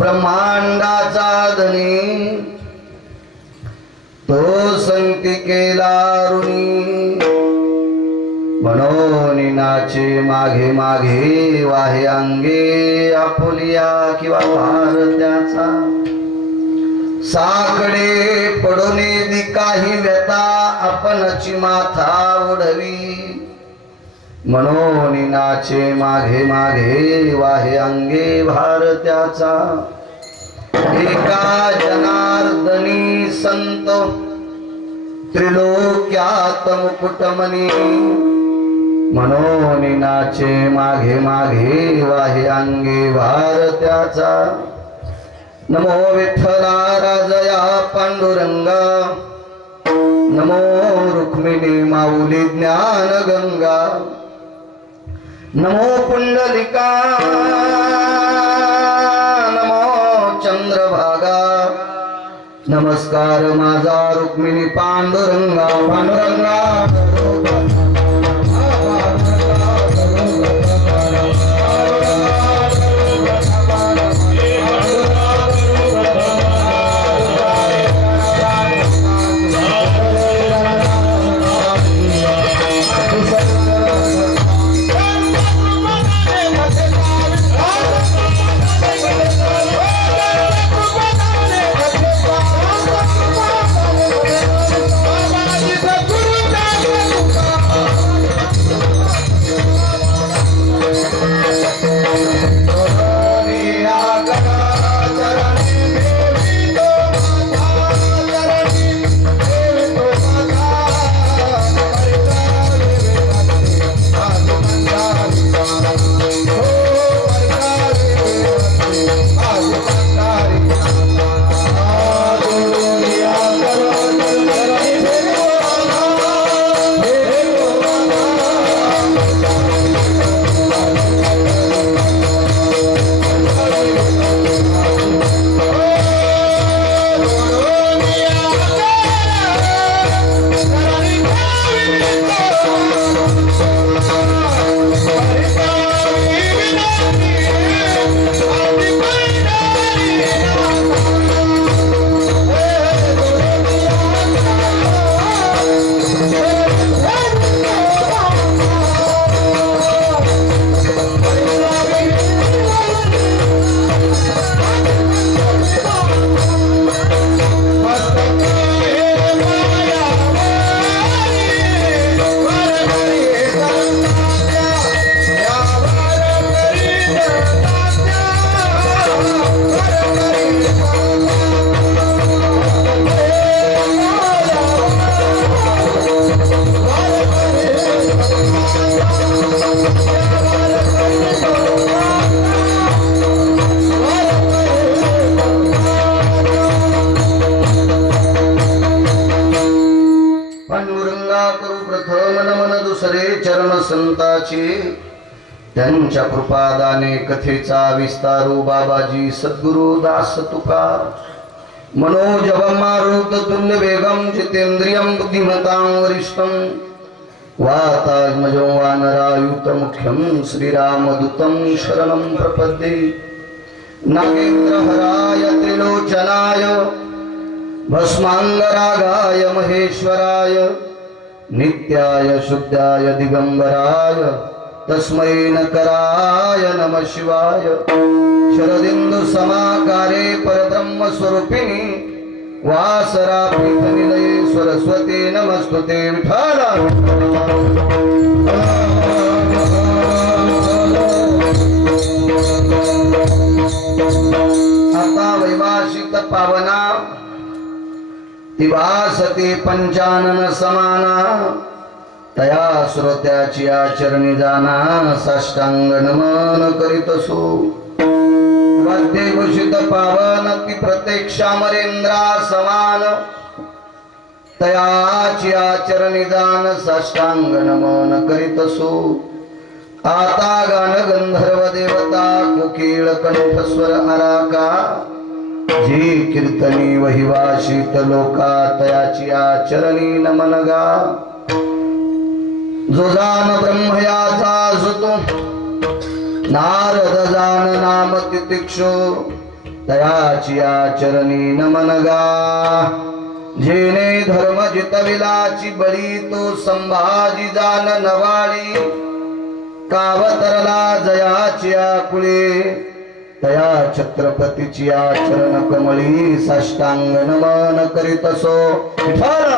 ब्रह्मांडाचा धनी तो संती केला ऋणी म्हणून नाचे मागे मागे वाहे अंगे आपुलिया किंवा भारत्याचा साकडे पडोने दी काही व्यथा आपणची माथा उडवी म्हणून नाचे मागे मागे वाहे अंगे भारत्याचा एका जनार्दनी संत त्रिलोक्यात मुकुटमणी म्हणून नाचे मागे मागे वाहे अंगे भारत्याचा नमो विठ्ठला राजया पांडुरंगा नमो रुक्मिणी माऊली ज्ञान गंगा नमो पुंडलिका नमो चंद्रभागा नमस्कार माझा रुक्मिणी पांडुरंगा पांडुरंगा संताची त्यांच्या कृपादाने कथेचा विस्तारू बाबाजी सद्गुरु दास तुकार मनोजवं मारुत तुल्य वेगं जितेंद्रियं बुद्धिमतां वरिष्ठं वातात्मजं वानरायुत मुख्यं श्रीरामदूतं शरणं प्रपद्ये नागेन्द्रहराय त्रिलोचनाय भस्मांगरागाय महेश्वराय नित्याय शुद्धाय दिगंबराय तस्मै नकराय नमः शिवाय शरदिंदु समाकारे परब्रह्म स्वरूपिणी वासरा पीठनिलये सरस्वती नमस्तुते विठ्ठल। आता वैवासिक पावना तिवासती पंचानन समाना तया श्रोत्याची आचरणी जाना साष्टांग नमन करीतसो वाद्यभूषित पावन ती प्रत्यक्ष अमरेंद्रा समान तयाची आचरणी जान साष्टांग नमन करीतसो आता गान गंधर्व देवता कोकिळ कंठस्वर आराका जी कीर्तनी वहिवाशित लोका तयाची आचरणी नमन गा जो जान ब्रह्मयाचा सुतो नारद जान नाम तितिक्षु तयाची आचरणी नमन गा जेने धर्म जितविलाची बळी तो संभाजी जान नवाळी कावतरला जयाची आकुळे तया छत्रपतीची आचरण कमळी साष्टांग नमन करीतसो विठ्ठल।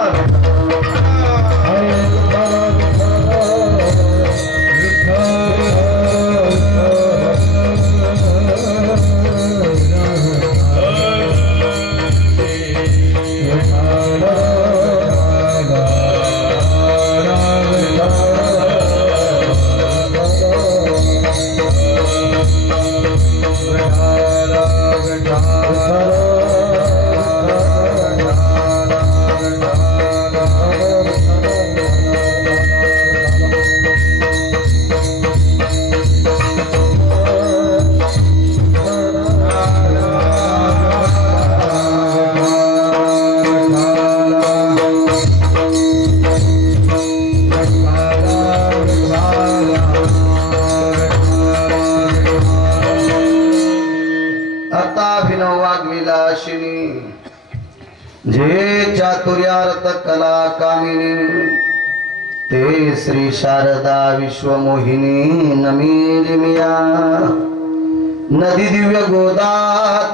जे चातुर्यार्थ कला कामिनी ते श्री शारदा विश्वमोहिनी नमिलिमिया नदी दिव्य गोदा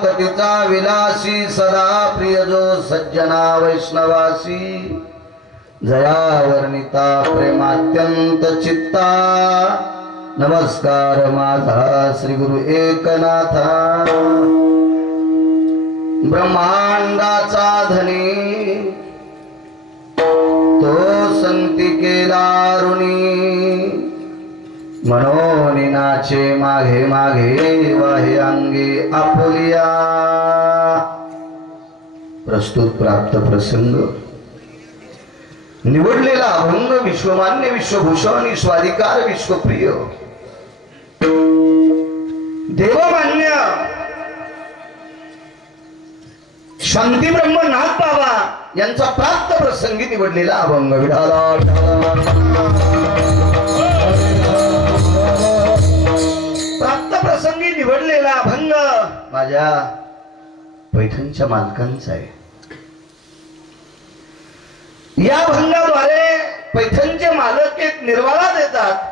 तटीचा विलासी सदा प्रिय जो सज्जना वैष्णवासी जया वर्णिता प्रेमात्यंत चित्ता नमस्कार माझा श्री गुरु एकनाथा ब्रह्मांडाचा धनी तो संती केला ऋणी मनोनी नाचे मागे मागे वाहे अंगे आपुलिया। प्रस्तुत प्राप्त प्रसंग निवडलेला अभंग विश्वमान्य विश्वभूषण स्वाधिकार विश्वप्रिय देवमान्य शांती ब्रह्म नाथ बाबा यांचा प्राप्त प्रसंगी निवडलेला अभंग विठाला प्राप्त प्रसंगी निवडलेला अभंग माझ्या पैठणच्या मालकांचा आहे। या अभंगाद्वारे पैठणचे मालक एक निर्वाळा देतात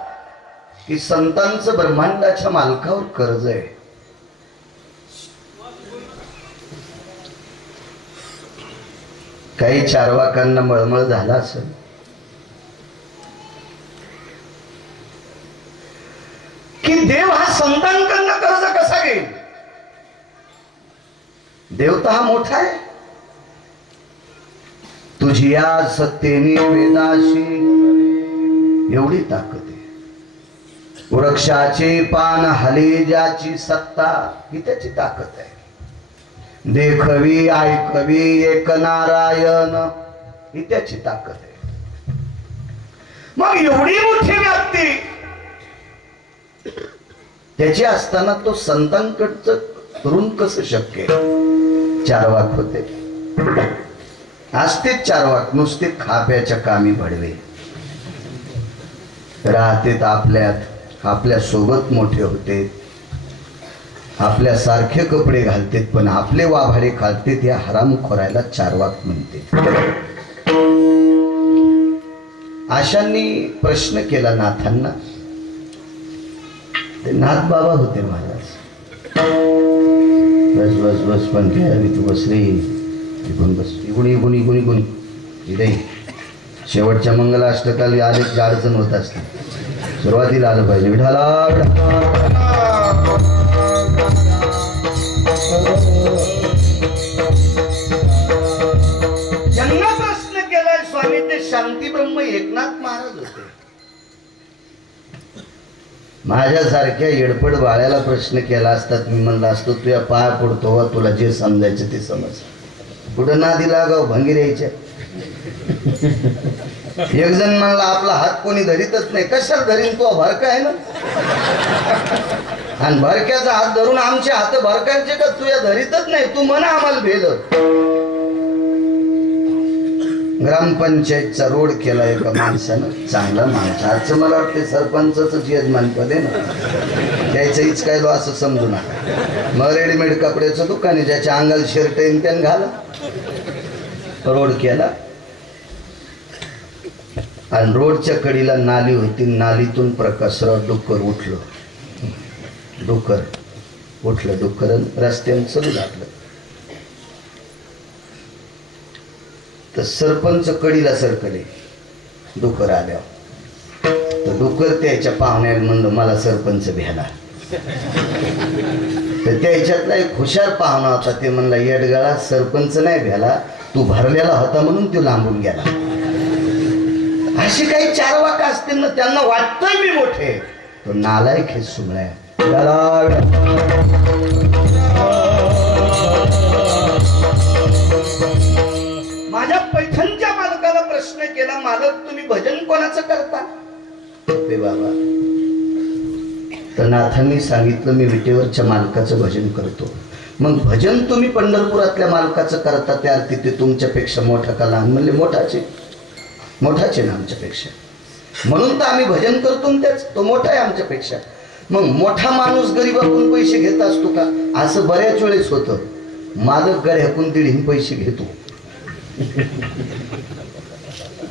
की संतांचं ब्रह्मांडाच्या मालकावर कर्ज आहे। काही चारवाकांना मळमळ झाला असेल की देव हा संतांकडनं कर्ज कसा घेईल। देवता हा मोठा आहे। तुझी या सत्तेने वेदाशी एवढी ताकद आहे। वृक्षाचे पान हले ज्याची सत्ता ही त्याची ताकद आहे। देखवी ऐकवी एक नारायण ही त्याची ताकद आहे। मग एवढी मोठी व्याप्ती त्याची असताना तो संतांकडचं ऋण कसं शक्य आहे। चारवाक होते असते चारवाक नुसते खाप्याच्या कामी भडवे राहतेत आपल्यात आपल्या सोबत मोठे होते आपल्या सारखे कपडे घालतेत पण आपले वाभाडे खालतेत या हरामखोरायला चारवाक म्हणते. आशांनी प्रश्न केला नाथांना. ते नाथ बाबा होते महाराज. बस बस बस पण घ्या तू बस रे. इकडून बस इकडून इकडून इकडून इकडून इथे शेवटच्या मंगलाष्टकाला आले की अडचण होत असते. सुरुवातीला आलं पाहिजे विठाला. ज्यांना प्रश्न केलाय स्वामी ते शांती ब्रह्म एकनाथ महाराज होते. माझ्यासारख्या येडपड बाळ्याला प्रश्न केला असतात मी म्हणलं असतो तुझ्या पाया पडतो तुला जे समजायचं ते समज. कुठं नादी लागाव भंगीर यायच्या. एक जण म्हणला आपला हात कोणी धरीतच नाही. कशाला धरीन तो भरका आहे ना. आणि भरक्याचा हात धरून आमचे हात भरकायचे का तुझ्या धरीतच नाही. तू म्हणा आम्हाला भेद. ग्रामपंचायतचा रोड केला एका माणसानं. चांगला माणूस. आजचं मला वाटते सरपंचच यजमानपद आहे ना. त्याचं इचकायलो असं समजू नका. मग रेडीमेड कपड्याचं दुकान आहे ज्याच्या अंगाला शर्ट येईन त्यानं घाला. रोड केला आणि रोडच्या कडीला नाली होती. नालीतून प्रकाशराव डुक्कर उठलं. डुक्कर उठलं. डुक्कर रस्त्यानं चढू लागलं. तर सरपंच कडीला सरकले. डुक्कर आल्यावर तर डुक्कर त्याच्या पाहुण्याला म्हणलं मला सरपंच भ्याला. तर त्याच्यातला एक हुशार पाहुणा होता. ते म्हणला येडगळा सरपंच नाही भ्याला तू भरलेला होता म्हणून तो लांबून गेला. अशी काही चार वाक असतील ना त्यांना वाटतंय मी मोठे. तो नालायक हे सुमळ्या. माझ्या पैठणच्या मालकाला प्रश्न केला मालक तुम्ही भजन कोणाचं करता. ते बाबा तर नाथांनी सांगितलं मी विटेवरच्या मालकाचं भजन करतो. मग भजन तुम्ही पंढरपुरातल्या मालकाचं करता त्या अर्थी ते तुमच्यापेक्षा मोठा का लहान. म्हणले मोठाचे ना आमच्यापेक्षा म्हणून तर आम्ही भजन करतो. त्याच तो मोठा आहे आमच्यापेक्षा. मग मोठा माणूस गरीबाकडून पैसे घेत असतो का. असं बऱ्याच वेळेस होतं. मालक गड्याकून दीडहीन पैसे घेतो.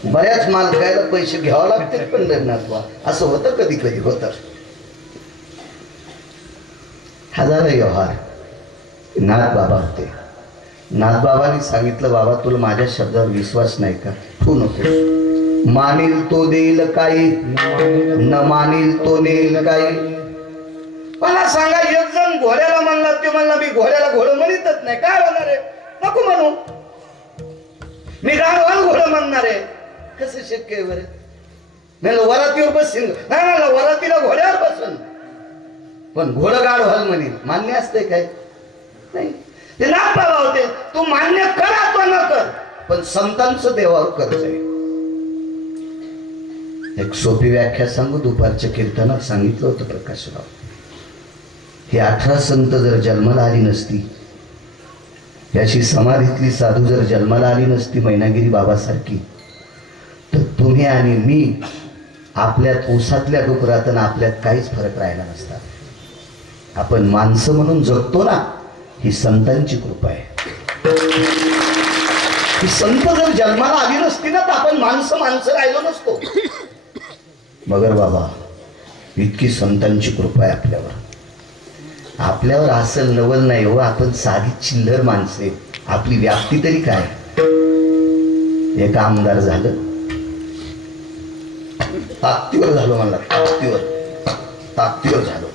बऱ्याच मालकायला पैसे घ्यावं लागते पंढरनाथ. असं होतं कधी कधी होतं. हा झाला व्यवहार. नाथ बाबा होते. नाथ बाबांनी सांगितलं बाबा तुला माझ्या शब्दावर विश्वास नाही का. तू नको. मानील तो देईल काही न मानील तो नेईल काही. मला सांगा एक जण घोड्याला म्हणला ते म्हणला मी घोड्याला घोडं म्हणतच नाही. काय होणार आहे. नको म्हणू. मी गाढवाला घोडं म्हणणार आहे. कसं शक्य आहे बरं. नाही वरातीवर बसेल. नाही वरातीला घोड्यावर बसन पण घोडं गाढवाल म्हणेल. मान्य असते काय नाही. ते नाथ बाबा होते. तू मान्य कर अथवा न कर पण संतांचं देवावर कर्ज आहे. एक सोपी व्याख्या सांगू. दुपारच्या कीर्तनात सांगितलं होतं प्रकाशराव. ही 18 संत जर जन्माला आली नसती याची समाधीतली साधू जर जन्माला आली नसती मैनागिरी बाबासारखी तर तुम्ही आणि मी आपल्यात ऊसातल्या डुकरात आणि आपल्यात काहीच फरक राहिला नसता. आपण माणसं म्हणून जगतो ना ही संतांची कृपा आहे. ही संत जर जन्माला आली नसती ना तर आपण माणसं राहिलो नसतो. मगर बाबा इतकी संतांची कृपा आहे आपल्यावर असं नवल नाही हो. आपण साधी चिल्लर माणसे. आपली व्याप्ती तरी काय. एक आमदार झालं. ताकदीवर झालो मला. ताकदीवर झालो.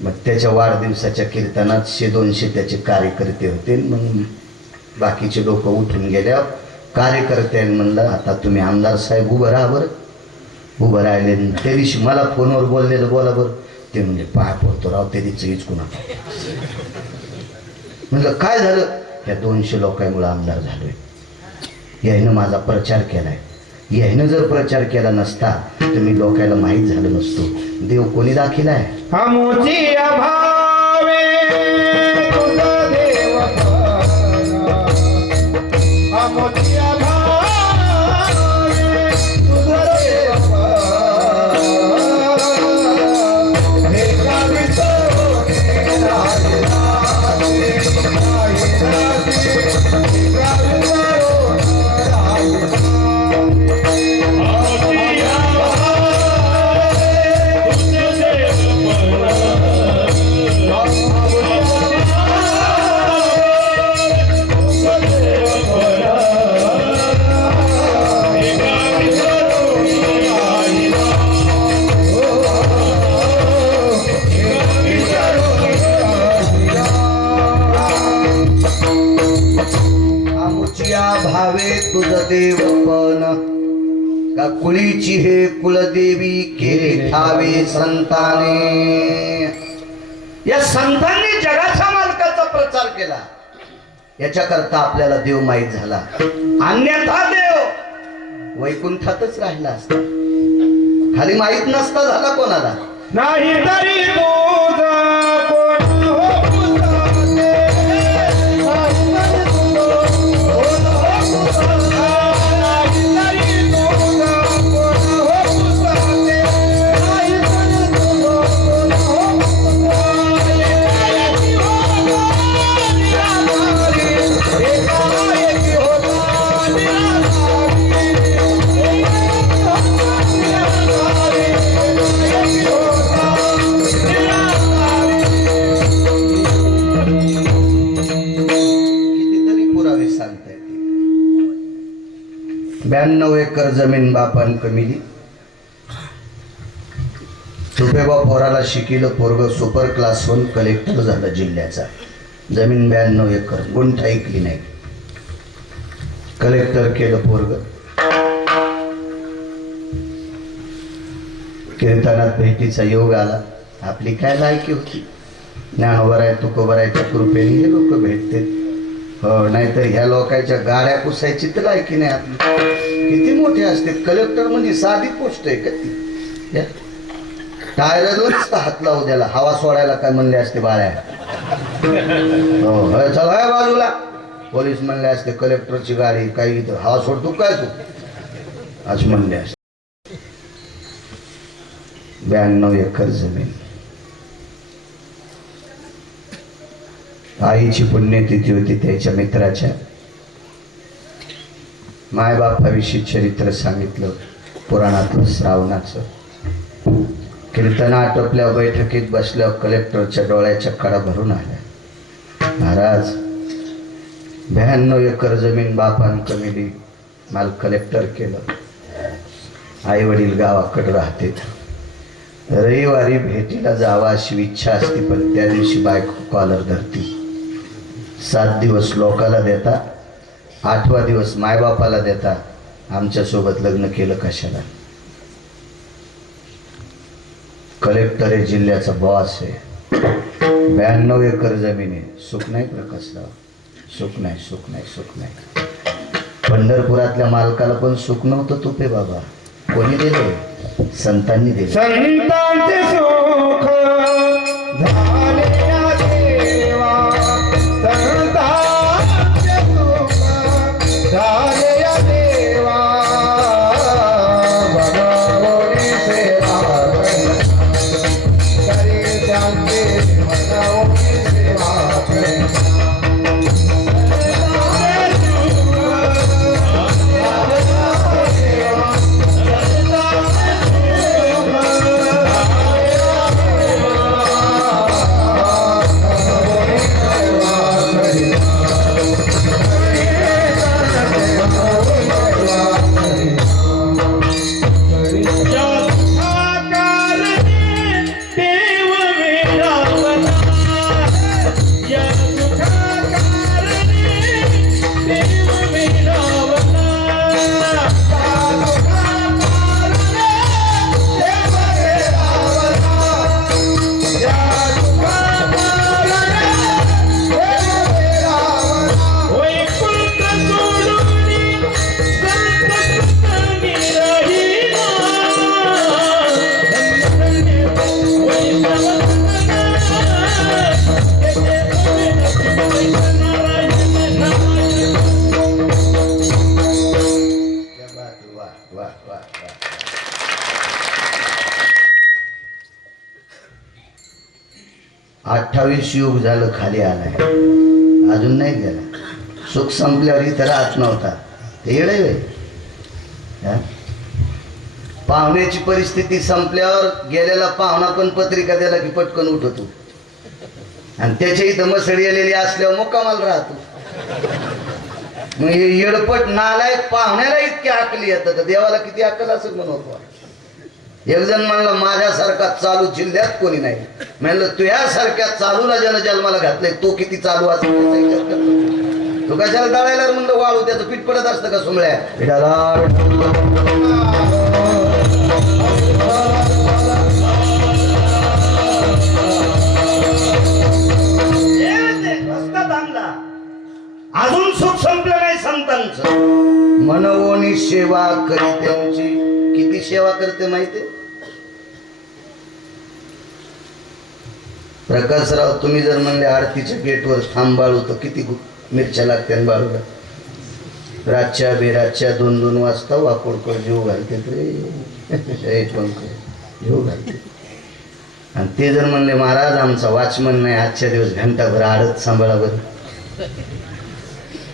मग त्याच्या वाढदिवसाच्या कीर्तनात 100-200 त्याचे कार्यकर्ते होते. मग बाकीचे लोक उठून गेल्यावर कार्यकर्त्यांनी म्हणलं आता तुम्ही आमदार साहेब उभं राहा बरं. उभं राहिले. त्या दिवशी मला फोनवर बोललेलं बोला बरं. ते म्हणजे पाय पडतो राव ते दिवशी हिचकू नका. म्हणलं काय झालं. या 200 लोकांमुळे आमदार झालोय. यायनं माझा प्रचार केलाय. यायनं जर प्रचार केला नसता तर मी लोकांना माहीत झालं नसतो. देव कोणी दाखिलाय. हा मोची अभावे तुझा देव हा मोची अभावे तुझा देव हे कावितो मोचिया भावे तुझ देवपण का कुळीची हे कुलदेवी केली ठावे संताने. या संतांनी जगाच्या मालकाचा प्रचार केला. याच्याकरता आपल्याला देव माहीत झाला. अन्यथा देव वैकुंठातच राहिला असता. खाली माहीत नसता झाला कोणाला. नाही तरी तुझा कोण हो पुसाते. नाही तरी तुझं कोण हो पुसाते. नाही तरी तुझा कोण हो पुसाते. नाही तरी तुझं कोण हो पुसाते. एकाएकी होता निराधारी. एकाएकी होता निराधारी. एकाएकी होता निराधारी. एकाएकी होता कितीतरी पुरावे सांगता येतील. 92 एकर जमीन बापान कमिली. तुपेबा पोराला शिकिलं पोरग सुपर क्लास 1 कलेक्टर झालं जिल्ह्याचा. जमीन 92 एकर, गुंठ ऐकली नाही. कलेक्टर केलं पोरग. कीर्तनात भेटीचा योग आला. आपली काय लायकी होती. ज्ञानोबर आहे तुकोबरायच्या कृपेने हे लोक भेटते. हो, नाहीतर ह्या लोकांच्या गाड्या पुसायची तर लायकी नाही आपली. किती मोठे असते कलेक्टर, म्हणजे साधी गोष्ट आहे का ती. टायरच हात लावू द्याला, हवा सोडायला काय म्हणले असते बाळ्या. हो चल आहे बाजूला. पोलीस म्हणले असते कलेक्टरची गाडी काही हवा सोडतो काय तू, आज म्हणले असते. 92 एकर जमीन. आईची पुण्यतिथी होती त्याच्या मित्राच्या. मायबापाविषयी चरित्र सांगितलं पुराणातलं श्रावणाचं. कीर्तन आटोपल्या बैठकीत बसल्या कलेक्टरच्या डोळ्याच्या कडा भरून आल्या. महाराज 92 एकर जमीन बापान कमिली, मला कलेक्टर केलं. आई वडील गावाकडे राहते. रविवारी भेटीला जावा अशी इच्छा असते, पण त्या दिवशी बायको कॉलर धरती. 7 दिवस लोकाला देता, 8वा दिवस मायबापाला देता. आमच्यासोबत लग्न केलं कशाला. कलेक्टर आहे, जिल्ह्याचा बॉस आहे. 92 एकर जमीन आहे. सुख नाही प्रकाशराव, सुख नाही, सुख नाही, सुख नाही. पंढरपुरातल्या मालकाला पण सुख नव्हतं तुपे बाबा. कोणी दिले? संतांनी दिले. संतांचे सुख झाले या देवा. संतांचे सुख झाले या देवा. भगवती सेवा करी त्यांचे भगवती सेवा करी. वाह वाह वाह. 28 युग झालं खाली आलाय, अजून नाही गेला. सुख संपल्यावर इथं राहत नव्हता. ते येडे पाहुण्याची परिस्थिती संपल्यावर गेलेला पाहुणा पण पत्रिका द्यायला की पटकन उठतो, आणि त्याच्या इथं मसडी आलेली असल्यावर मुक्कामाला राहतो. मग हे येडपट नालायक पाहुण्याला इतकी अकली येतं तर देवाला किती अक्कल असं म्हणतो. एक जण म्हणलं माझ्यासारखा चालू जिल्ह्यात कोणी नाही. म्हणलं तुझ्यासारख्या चालूला जन्माला घातलंय, तो किती चालू असेल. तू कशाला तळायला रे म्हणलं वाळू त्याचं पीठ पडत असतं का सोमळ्या पिठाला अजून सुख संपलं नाही संतांचं मनवोनी सेवा करी त्यांची किती सेवा करते माहिती प्रकाशराव तुम्ही जर म्हणले आरतीच्या गेटवर थांब बाळू तर किती मिरच्या लागत्या बाळूला रातच्या बेरातच्या 2-2 वाजता वाकोडकर जीव घालते रे जीव घालते आणि ते जर म्हणले महाराज आमचा वॉचमन नाही आजच्या दिवस घंटाभर आडत सांभाळा बरं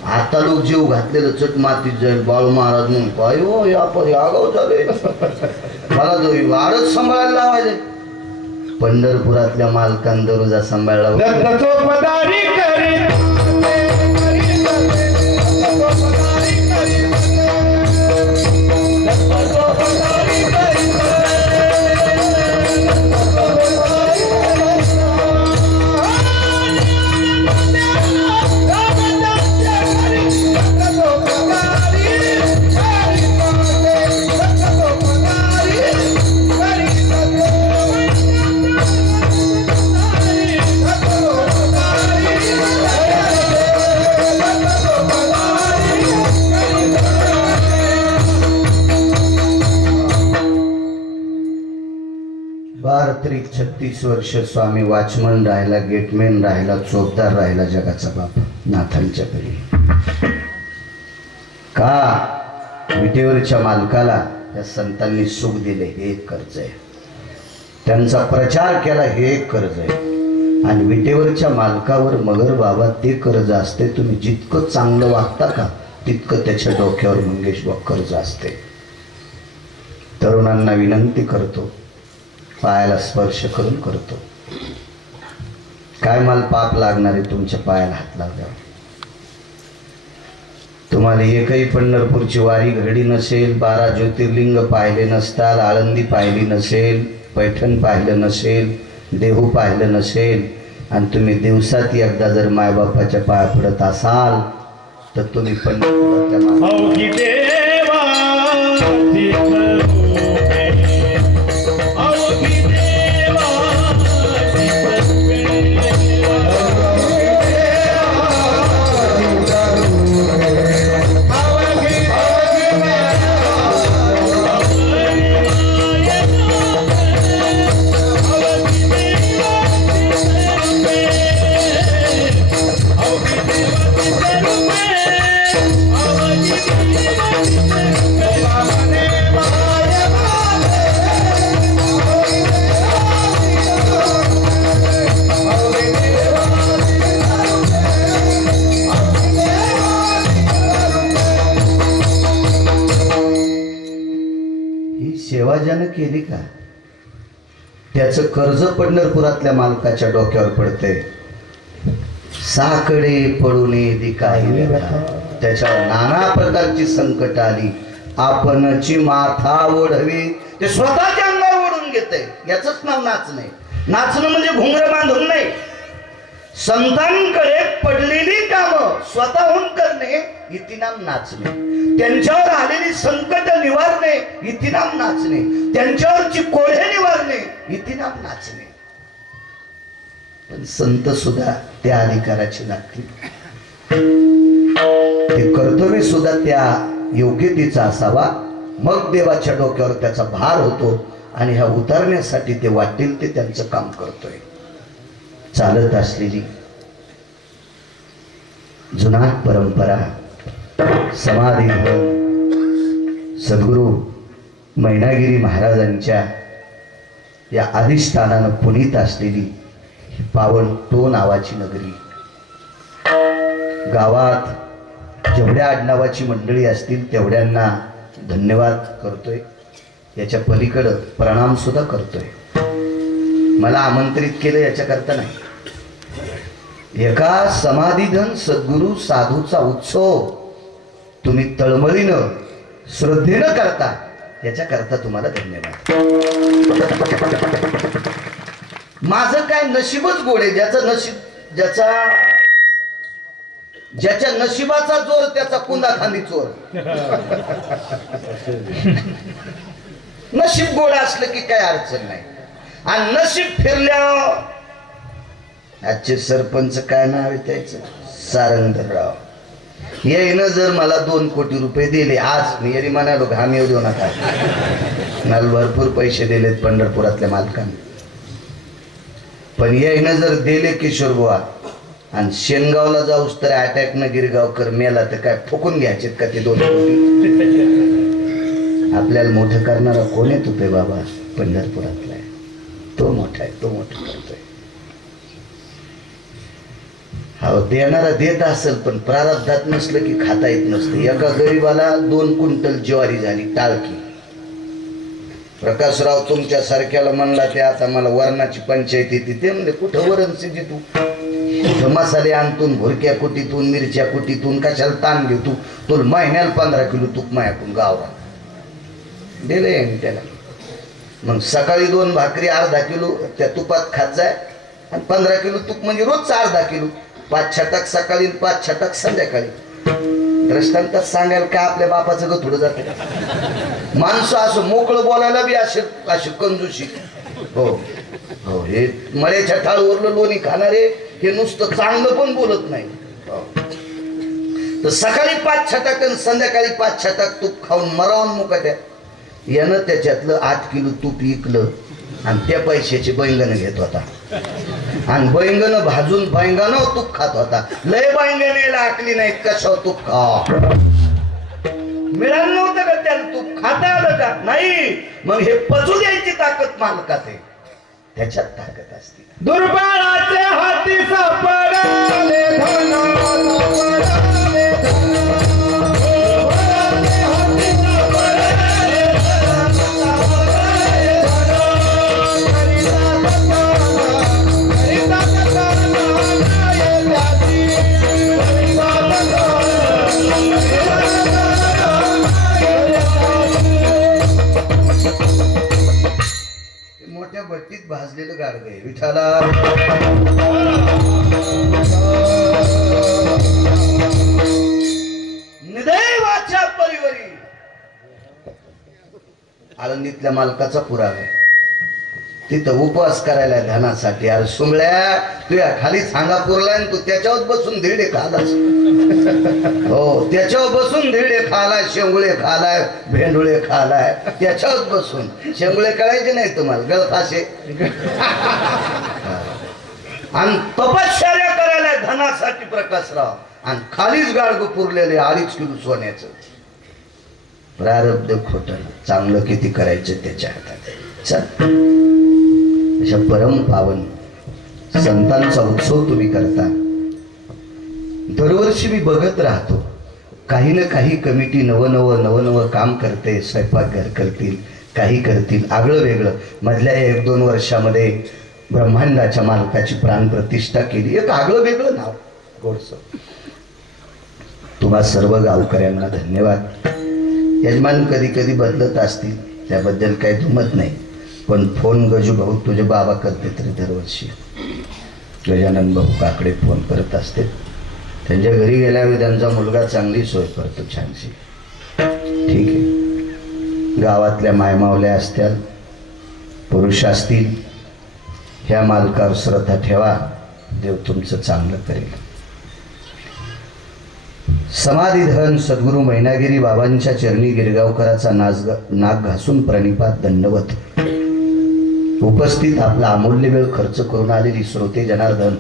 आता लोक जीव घातलेलं चट मातीत जाईल बाळू महाराज म्हणून काय हो या आगाव झाले मला जो आडत सांभाळायला लावायचे पंढरपुरातल्या मालकान दरोजा सांभाळला बारत्रिक 36 वर्ष स्वामी वॉचमन राहिला गेटमॅन राहिला चोपदार राहिला जगाचा बाप नाथांच्या घरी का विटेवरच्या मालकाला या संतांनी सुख दिले हे एक कर्ज आहे त्यांचा प्रचार केला हे एक कर्ज आहे आणि विटेवरच्या मालकावर मगर बाबा ते कर्ज असते तुम्ही जितकं चांगलं वागता का तितकं त्याच्या डोक्यावर मंगेश कर्ज असते तरुणांना विनंती करतो पायाला स्पर्श करून करतो काय मला पाप लागणार आहे तुमच्या पायाला हात लावल्यावर तुम्हाला एकही पंढरपूरची वारी घडली नसेल 12 ज्योतिर्लिंग पाहिले नसताल आळंदी पाहिली नसेल पैठण पाहिलं नसेल देहू पाहिलं नसेल आणि तुम्ही दिवसात एकदा जर मायबापाच्या पाया पडत असाल तर तुम्ही पंढरपुरातल्या सेवा ज्यानं केली का त्याचं कर्ज पंढरपुरातल्या मालकाच्या डोक्यावर पडते साकडे पडून दिकाही त्याच्यावर नाना प्रकारची संकट आली आपणची माथा ओढवी ते स्वतःच्या अंगावर ओढून घेते याचंच नाव नाचणे नाचणं म्हणजे घुंगरं बांधून नाही संतांकडे पडलेली कामं स्वतःहून करणे इतिनाम नाचणे त्यांच्यावर आलेली संकट निवारणे इतिनाम नाचणे त्यांच्यावरची कोढे निवारणे इतिनाम नाचणे पण संत सुद्धा त्या अधिकाराची लागली ते कर्तव्य सुद्धा त्या योग्यतेचा असावा मग देवाच्या डोक्यावर त्याचा भार होतो आणि ह्या उतारण्यासाठी ते वाटेल ते त्यांचं काम करतोय चालत असलेली जुनाट परंपरा समाधी सद्गुरु मैनागिरी महाराजांच्या या अधिष्ठानानं पुनीत असलेली पावन टो नावाची नगरी गावात जेवढ्या आडनावाची मंडळी असतील तेवढ्यांना धन्यवाद करतोय याच्या पलीकडं प्रणाम सुद्धा करतोय मला आमंत्रित केलं याच्याकरता नाही एका समाधीधन सद्गुरु साधूचा उत्सव तुम्ही तळमळीनं श्रद्धेनं करता याच्याकरता तुम्हाला धन्यवाद माझं काय नशीबच गोड आहे ज्याचं नशीब ज्याचा ज्याच्या नशिबाचा जोर त्याचा कुंदा खांदी चोर. नशीब गोड असलं की काय अडचण नाही. आणि नशीब फिरल्यावर आजचे सरपंच काय नाव आहे त्याचं, सारंगराव. येईनं जर मला 2 कोटी रुपये दिले आज, मी येरी म्हणालो घाम येऊ देऊ नका, मला भरपूर पैसे दिलेत पंढरपुरातल्या मालकांनी, पण येईनं जर दिले किशोर बुवा आणि शेनगावला जाऊस तर अटॅक न गिरगावकर मेला तर काय फुकून घ्यायचे का ते 2 कोटी. आपल्याला मोठं करणारा कोण आहे तुपे बाबा, पंढरपुरातला आहे तो मोठा आहे, तो मोठं करतोय. हो देणारा देत असेल पण प्रारब्धात नसलं की खाता येत नसतं. एका गरीबाला 2 क्विंटल ज्वारी झाली टाळकी. प्रकाशराव तुमच्या सारख्याला म्हणला ते आता मला वरणाची पंचायत येते, ते म्हणजे कुठं वरण शिजे तू, कुठं मसाले आणतून, भुरक्या कुटीतून, मिरच्या कुटीतून, कशाला ताण घेऊ तू, तुला महिन्याला 15 किलो तूप मायाकून गावरा दिले मी त्याला. मग सकाळी 2 भाकरी अर्धा किलो त्या तुपात खात जाय आणि 15 किलो तूप म्हणजे रोजचा अर्धा किलो. 5 छटाक सकाळी 5 छटाक संध्याकाळी. दृष्टांतात सांगायला काय आपल्या बापाचं ग थोडं जाते. माणसं असं मोकळं बोलायला बी असे कंजूशी. हो हो हे मळ्याच्या ठाळूवरलं लोणी खाणारे हे नुसतं चांगलं पण बोलत नाही. तर सकाळी 5 छटाक आणि संध्याकाळी 5 छटाक तूप खाऊन मरावून मुकाट्या. यानं त्याच्यातलं 8 किलो तूप विकलं आणि त्या पैशाचे बैंगन घेत होता आणि बैंगन भाजून बैंगन तूप खात होता. लय बैंगनेला आकली नाहीत कशावर तूप खा. मिळालं नव्हतं का त्याला तूप, खाता आलं का नाही. मग हे पचू द्यायची ताकद मालकात आहे, त्याच्यात ताकद असते. दुर्बळाचे हाती सापडले धन, सापडले धन. मोठ्या भट्टीत भाजलेलं गाडग आहे विठाला. निदैवाच्या परिवारी आळंदीतल्या मालकाचा पुरावा आहे. तिथं उपवास करायला धनासाठी. अरे सुंगळ्या तुझ्या खाली सांगा पुरलाय तू त्याच्यावर बसून धिरडे खालास. हो त्याच्यावर बसून धिरडे खालाय, शेंगुळे खालाय, भेंडुळे खालाय, त्याच्यावर बसून. शेंगुळे कळायचे नाही तुम्हाला, गळफासे. आणि तपश्चर्या करायला धनासाठी प्रकाशराव आणि खालीच गाडगं पुरलेले 2.5 किलो सोन्याचं. प्रारब्ध खोट, चांगलं किती करायचं त्याच्या हातात. चल अशा परम पावन संतांचा उत्सव तुम्ही करता. दरवर्षी मी बघत राहतो काही ना काही कमिटी नवनवं काम करते. स्वयंपाकघर करतील, काही करतील, आगळं वेगळं. मधल्या 1-2 वर्षामध्ये ब्रह्मांडाच्या मालकाची प्राणप्रतिष्ठा केली. एक आगळं वेगळं नाव गोडसं. तुम्हा सर्व गावकऱ्यांना धन्यवाद. यजमान कधी कधी बदलत असतील त्याबद्दल काही दुमत नाही, पण फोन गजू भाऊ तुझे बाबा करते तरी दरवर्षी. गजानन भाऊ काकडे फोन करत असते. त्यांच्या घरी गेल्यावर त्यांचा मुलगा चांगली सोय करतो छानशी. ठीक आहे. गावातल्या मायमावल्या असतील, पुरुष असतील, ह्या मालकावर श्रद्धा ठेवा, देव तुमचं चांगलं करेल. समाधीधन सद्गुरू मैनागिरी बाबांच्या चरणी गिरगावकराचा नाक घासून प्रणिपात दंडवत. उपस्थित आपला अमूल्य वेळ खर्च करून आलेली श्रोते जनार्दन,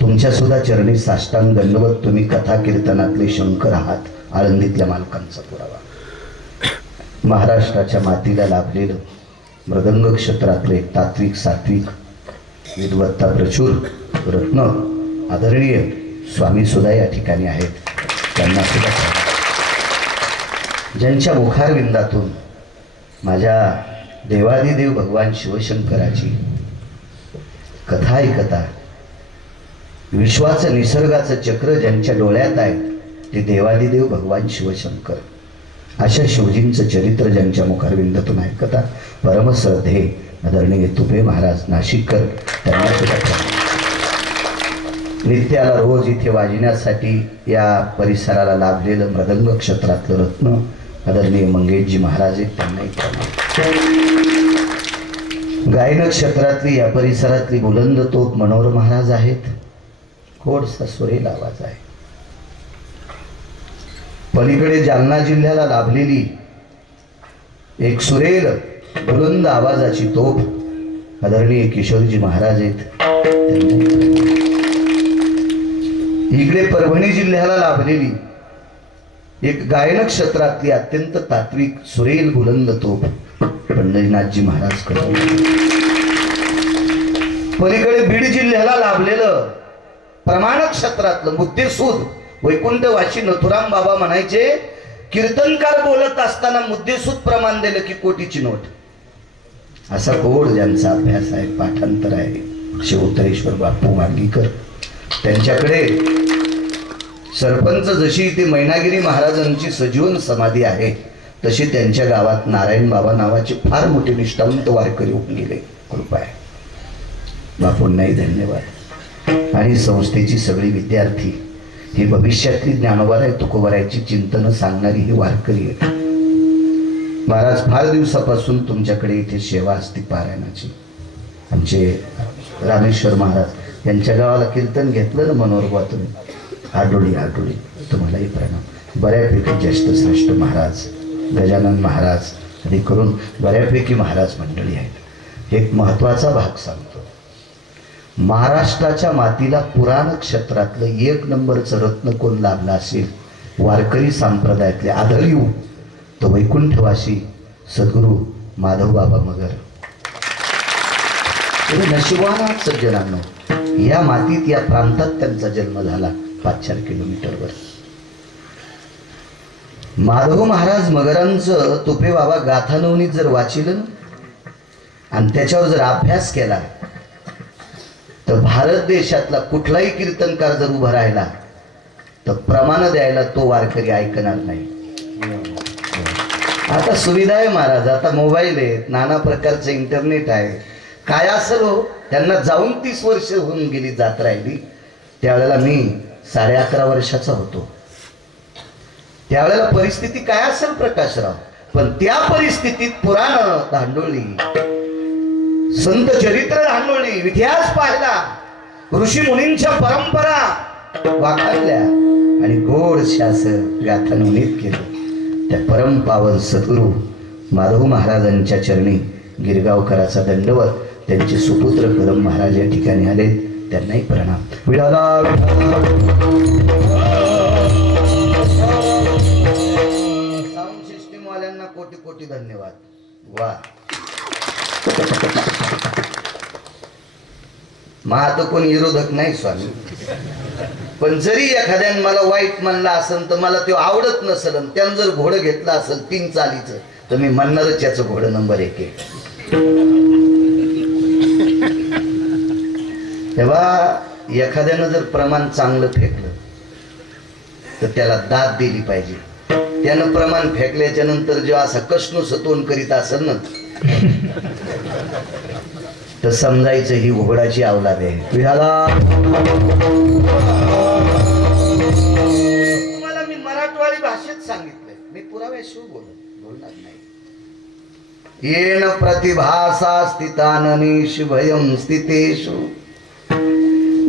तुमच्या सुद्धा चरणी साष्टांग दंडवत. तुम्ही कथा कीर्तनातले शंकर आहात, आळंदीतल्या मालकांचा पुरावा. महाराष्ट्राच्या मातीला लाभलेलं मृदंग क्षेत्रातले एक तात्विक सात्विक विद्वत्ता प्रचूर रत्न आदरणीय स्वामी सुद्धा या ठिकाणी आहेत. त्यांना सुद्धा ज्यांच्या मुखारविंदातून माझ्या देवादिदेव भगवान शिवशंकराची कथा ऐकता, विश्वाचं निसर्गाचं चक्र ज्यांच्या डोळ्यात आहे ते देवादिदेव भगवान शिवशंकर. अशा शिवजींचं चरित्र ज्यांच्या मुखारविंदातून ऐकता, परमश्रद्धे आदरणीय तुपे महाराज नाशिककर, त्यांना सुद्धा नित्याला रोज इथे वाजण्यासाठी या परिसराला लाभलेलं मृदंग क्षेत्रातलं रत्न आदरणीय मंगेशजी महाराज आहेत, त्यांनाही प्रणाम. गायन क्षेत्रातली या परिसरातली बुलंद तोप मनोहर महाराज आहेत. खोडसा सुरेल आवाज आहे. पलीकडे जालना जिल्ह्याला लाभलेली एक सुरेल बुलंद आवाजाची तोप आदरणीय किशोरजी महाराज आहेत. इकडे परभणी जिल्ह्याला लाभलेली एक गायन क्षेत्रातली अत्यंत तात्विक सुरेल बुलंद तोप पंढरीनाथजी महाराज करतात. पलीकडे बीड जिल्ह्याला लाभलेलं प्रमाण क्षेत्रातलं मुद्देसूद वैकुंठवासी नथुराम बाबा म्हणायचे, कीर्तनकार बोलत असताना मुद्देसूद प्रमाण दिलं की कोटीची नोट. असा गोड ज्यांचा अभ्यास आहे, पाठांतर आहे, शिवोत्तरेश्वर बापू मार्गीकर. त्यांच्याकडे सरपंच जशी इथे मैनागिरी महाराजांची सजीवन समाधी आहे, तशी त्यांच्या गावात नारायण बाबा नावाचे फार मोठे निष्ठावंत वारकरी होऊन गेले. कृपा आहे बापूंनाही धन्यवाद. आणि संस्थेची सगळी विद्यार्थी ही भविष्यातली ज्ञानोबाराय तुकोबारायची चिंतन सांगणारी ही वारकरी आहेत. महाराज फार दिवसापासून तुमच्याकडे इथे सेवा असते पारायणाची. आमचे रामेश्वर महाराज यांच्या गावाला कीर्तन घेतलं ना मनोहरबा तुम्ही, आडोळी आडोळी, तुम्हालाही प्रणाम. बऱ्यापैकी ज्येष्ठ श्रेष्ठ महाराज, गजानन महाराज आदी करून बऱ्यापैकी महाराज मंडळी आहेत. एक महत्वाचा भाग सांगतो. महाराष्ट्राच्या मातीला पुराण क्षेत्रातलं एक नंबरचं रत्न कोण लाभलं असेल वारकरी संप्रदायातले आदरयू, तो वैकुंठवासी सद्गुरू माधव बाबा मगर. नशिबाना सज्जनांनो, या मातीत या प्रांतात त्यांचा जन्म झाला 5-4 किलोमीटरवर. माधव महाराज मगरांचं तुपे बाबा गाथानवनीत जर वाचिलं आणि त्याच्यावर जर अभ्यास केला तर भारत देशातला कुठलाही कीर्तनकार जर उभा राहिला तर प्रमाण द्यायला तो वारकरी ऐकणार नाही. आता सुविधा आहे महाराज, आता मोबाईल आहेत, नाना प्रकारचं इंटरनेट आहे. काय असेल हो, त्यांना जाऊन 30 वर्ष होऊन गेली, जात राहिली. त्यावेळेला मी 11.5 वर्षाचा होतो. त्यावेळेला परिस्थिती काय असेल प्रकाशराव, पण त्या परिस्थितीत पुराण धांडोळी, संत चरित्र धांडोळी, इतिहास पाहिला, ऋषी मुनींच्या परंपरा वाखाणल्या आणि गोड शासन गाथानवनीत केलं. त्या परम पावन सद्गुरू माधव महाराजांच्या चरणी गिरगावकराचा दंडवत. त्यांचे सुपुत्र कदम महाराज या ठिकाणी आले, त्यांनाही प्रणाम. विडाला साऊंड सिस्टीम वाल्यांना कोटी कोटी धन्यवाद. वा, माझा कोणी विरोधक नाही स्वामी, पण जरी एखाद्याने मला वाईट म्हणला असेल तर मला ते आवडत नसेल, त्यानं जर घोडं घेतलं असेल 3 चालीचं तर मी म्हणणारच याचं घोडं नंबर 1 आहे. तेव्हा एखाद्यानं जर प्रमाण चांगलं फेकलं तर त्याला दाद दिली पाहिजे. त्यानं प्रमाण फेकल्याच्या नंतर जेव्हा असा कष्ण सतवून करीत असेल ना तर समजायचं ही घोडाची अवलाद आहे. तुम्हाला मी मराठवाडी भाषेत सांगितलंय, मी पुराव्याशिवाय बोलणार नाही. येन प्रतिभासा स्थिताननीश भयं स्थितेषु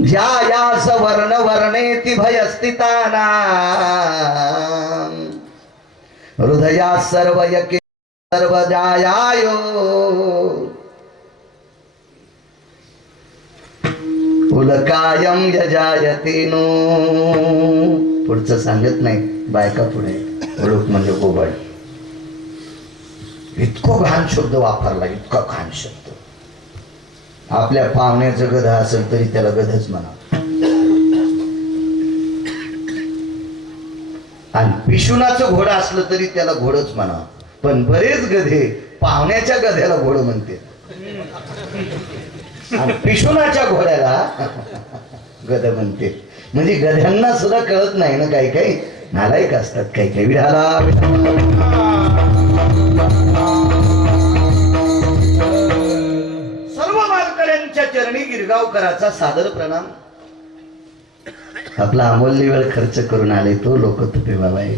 ज्यायास वर्ण वर्णेति भय स्थिताना हृदया सर्वयके सर्वजायायो उलकायम यजायते नो. पुढचं सांगत नाही, बायका पुढे उडूक म्हणजे गोबड. इतकं घाण शब्द वापरला, इतका घाण शब्द. आपल्या पाहुण्याचं गध असेल तरी त्याला गधच म्हणा, आणि पिशुनाचं घोडं असलं तरी त्याला घोडच म्हणा. पण बरेच गधे पाहुण्याच्या गध्याला घोडं म्हणते आणि पिशुनाच्या घोड्याला गध म्हणते. म्हणजे गध्यांना सुद्धा कळत नाही ना, काही काही नालायक असतात, काही काही. विढाला सर्व वारकऱ्यांच्या चरणी गिरगावकराचा सादर प्रणाम. आपला अमूल्य वेळ खर्च करून आले तो लोक तुपे बाबा आहे.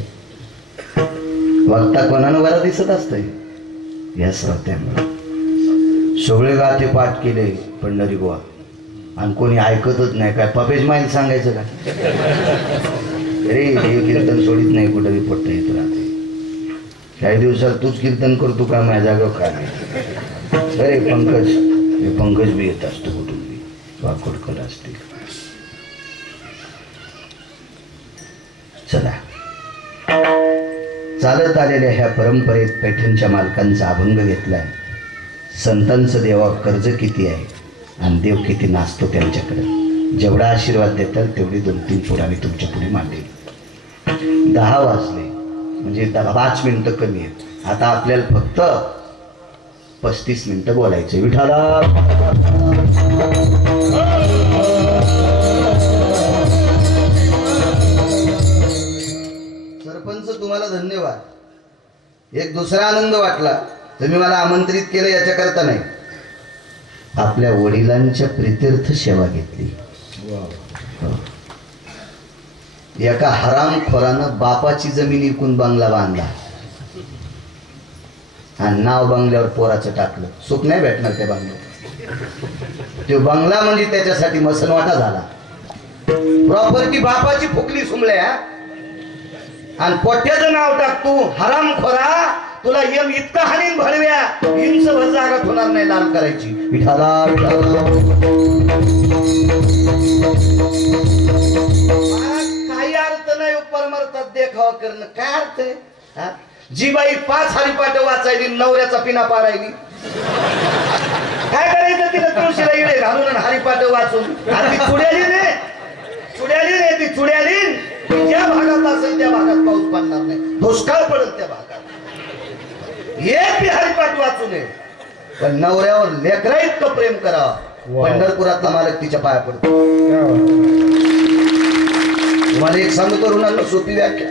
वक्ता कोणानं बरं दिसत असतंय या श्रोत्यामुळे. सगळे गाते पाठ केले पंढरी गोवा आणि कोणी ऐकतच नाही. काय पपेज माईल सांगायचं का? अरे हे कीर्तन सोडित नाही कुठं पट्ट येत राहते. काही दिवसात तूच कीर्तन करतो का माझ्या जागा काय? अरे पंकज, हे पंकज बी येत असतो कुठून बी वाकोडकर असते. चला, चालत आलेल्या ह्या परंपरेत पैठणच्या मालकांचा अभंग घेतलाय. संतांचं देवावर कर्ज किती आहे आणि देव किती नाचतो त्यांच्याकडे. जेवढा आशीर्वाद देतात तेवढी 2-3 पुरावे तुमच्या पुढे मांडेल. 10 वाजले म्हणजे 5 मिनिटं कमी आहेत. आता आपल्याला फक्त 35 मिनिटं बोलायचं. विठाला सरपंच तुम्हाला धन्यवाद. एक दुसरा आनंद वाटला. तुम्ही मला आमंत्रित केलं याच्याकरता नाही, आपल्या वडिलांच्या प्रितीर्थ सेवा घेतली. एका हरामखोरानं बापाची जमीन विकून बंगला बांधला आणि नाव बंगल्यावर पोराचं टाकलं. सुख नाही भेटणार त्या बंगल्यावर. तो बंगला म्हणजे त्याच्यासाठी मसनवाटा झाला. प्रॉपर्टी बापाची फुकली सुमल्या आणि पोट्याचं नाव टाकतो हरामखोरा. तुला यम इतका हानीन भरव्या इंच जागात होणार नाही लाल करायची. विठाला काही अर्थ नाही परमार्थात देखावा करणं. काय अर्थ आहे? जी बाई 5 हरिपाठ वाचायली नवऱ्याचा पिना पाडायली, काय करायचं तिला? तुळशीला इडे घालून आणि हरिपाठ वाचून. ती चुड्याली नाही, चुड्याली नाही, ती चुड्याली. ज्या भागात असेल त्या भागात पाऊस पडणार नाही, दुष्काळ पडेल त्या भागात. एक बी हरिपाठ वाचू नये. पण नवऱ्यावर लेकरा इतकं प्रेम करावं. पंढरपुरातला मालक तिच्या पाया पडतो. तुम्हाला एक सांगतो तरुणांना सोपी व्याख्या.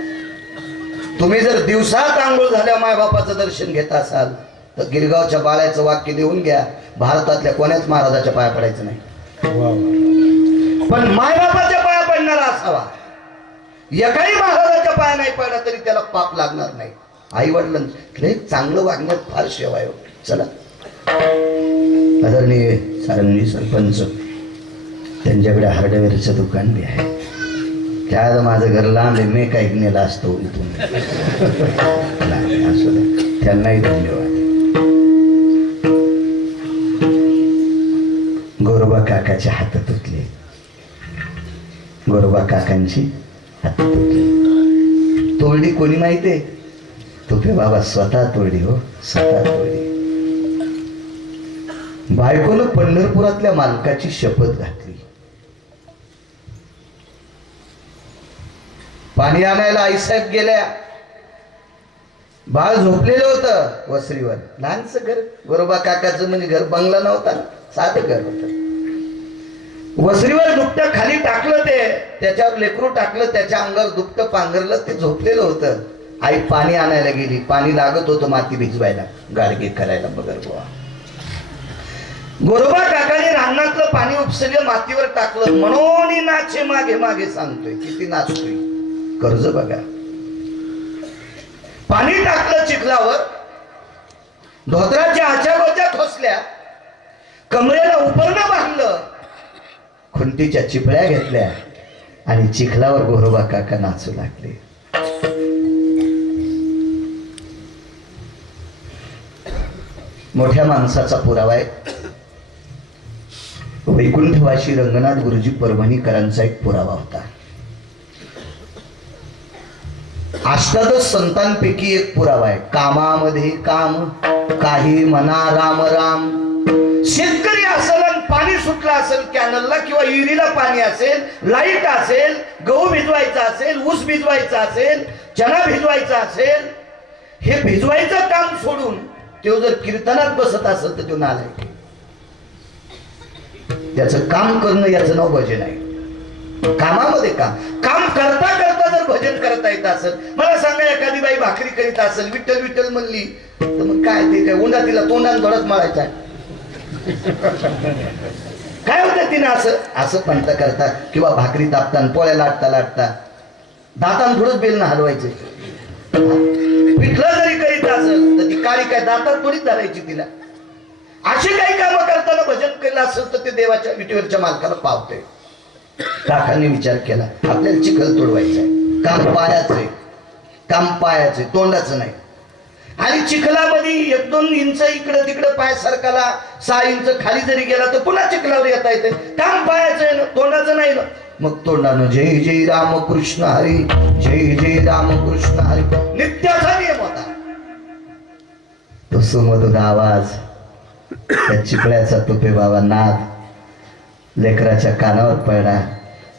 तुम्ही जर दिवसात आंघोळ झाल्या मायबापाचं दर्शन घेत असाल तर गिरगावच्या बाळ्याचं वाक्य देऊन घ्या, भारतातल्या कोण्याच महाराजाच्या पाया पडायचं नाही. पण मायबापाच्या पाया पडणारा असावा. एकाही महाराजाच्या पाया नाही पडला तरी त्याला पाप लागणार नाही. आई वडिलांचं चांगलं वागण्यात फार सेवा आहे. चला, आदरणीय सारंगी सरपंच, त्यांच्याकडे हार्डवेअरचं दुकान बी आहे. त्या माझं घर लांब आहे, मी काही नेला असतो इथून. असू दे, त्यांनाही धन्यवाद. गोरोबा काकाचे हात तुटले. गोरोबा काकांची हात तुटले. तोडली कोणी माहितीये? तुपे बाबा स्वतः तोडली. हो, स्वतः तोडली. बायकोनं पंढरपुरातल्या मालकाची शपथ घातली. पाणी आणायला आईसाहेब गेल्या. बाळ झोपलेलं होतं वसरीवर. लहानसं घर, गोरोबा काकाचं म्हणजे घर बंगला नव्हता, साधं घर होतं. वसरीवर दुपटं खाली टाकलं, त्याच्यावर लेकरू टाकलं, त्याच्या अंगावर दुपटं पांघरलं, ते झोपलेलं होतं. आई पाणी आणायला गेली. पाणी लागत होतं माती भिजवायला, गाडगे करायला बगर गोवा. गोरोबा काकाने रानातलं पाणी उपसलं, मातीवर टाकलं. म्हणून नाचे मागे मागे सांगतोय. किती नाचतोय, कर्ज बघा. पाणी टाकलं चिखलावर, धोत्राच्या आच्यागोच्या खोसल्या, कमरेला उपरणं बांधलं, खुंटीच्या चिपळ्या घेतल्या आणि चिखलावर गोरोबा काका नाचू लागले. मोठ्या माणसाचा पुरावा आहे. वैकुंठवासी रंगनाथ गुरुजी परभणीकरांचा एक पुरावा होता. अष्टादश संतांपैकी एक पुरावा आहे. कामामध्ये काम, काही म्हणा राम राम. शेतकरी असेल आणि पाणी सुटलं असेल कॅनलला किंवा विहिरीला पाणी असेल, लाईट असेल, गहू भिजवायचा असेल, ऊस भिजवायचा असेल, चणा भिजवायचा असेल, हे भिजवायचं काम सोडून तो जर कीर्तनात बसत असेल तर तो नालायक. त्याचं काम करणं याचं नाव भजन आहे. कामामध्ये काम करता करता जर भजन करता येत असेल. मला सांगा, एखादी बाई भाकरी करीत असेल, विठ्ठल विठ्ठल म्हणली तर मग काय ते काय उंडा तिला तोंडाने थोडाच मारायचा. काय होतं तिने असं असं पंत करता किंवा भाकरी तापताना पोळ्या लाटता दातान थोडंच बेलनं हलवायचे. पिठलं जरी करीत असेल तर ती काळी काय दातात थोडीच धरायची तिला. अशी काही कामं करताना भजन केलं असेल तर ते देवाच्या विटेवरच्या मालकाला पावते. काकांनी विचार केला आपल्याला चिखल तोडवायचा आहे, काम पायाचे तोंडाचं नाही. आणि चिखलामध्ये 1-2 इंच इकडं तिकडं पाय सरकाला 6 इंच खाली जरी गेला तर पुन्हा चिखलावर येता येते. काम पायाचं आहे ना, तोंडाचं नाही ना. मग तोंडानं जय जय रामकृष्ण हरी, जय जय रामकृष्ण हरी नित्याचा नियम होता. तो सुमधुर आवाज, त्या चिखल्याचा तुपे बाबा नाद लेकराच्या कानावर पडला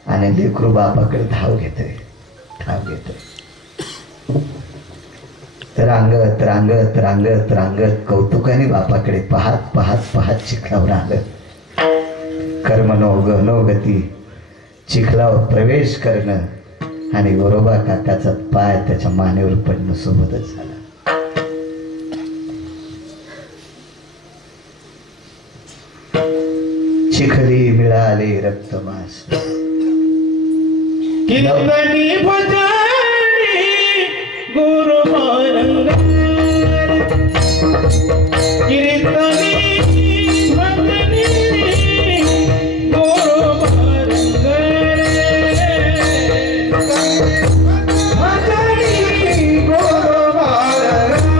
आणि लेकरू बापाकडे धाव घेतोय. रांगत कौतुकाने बापाकडे पाहत चिखलावर आलं. कर्मनोगती चिखलावर प्रवेश करणं आणि गोरोबा काकाचा पाय त्याच्या मानेवर पडणं सोबतच झालं. चिखली मिळाले रक्तमास कीर्तनी भजनी गुरु मारंग कीर्तनी भजनी गुरु मारंग भजनी गुरु मारंग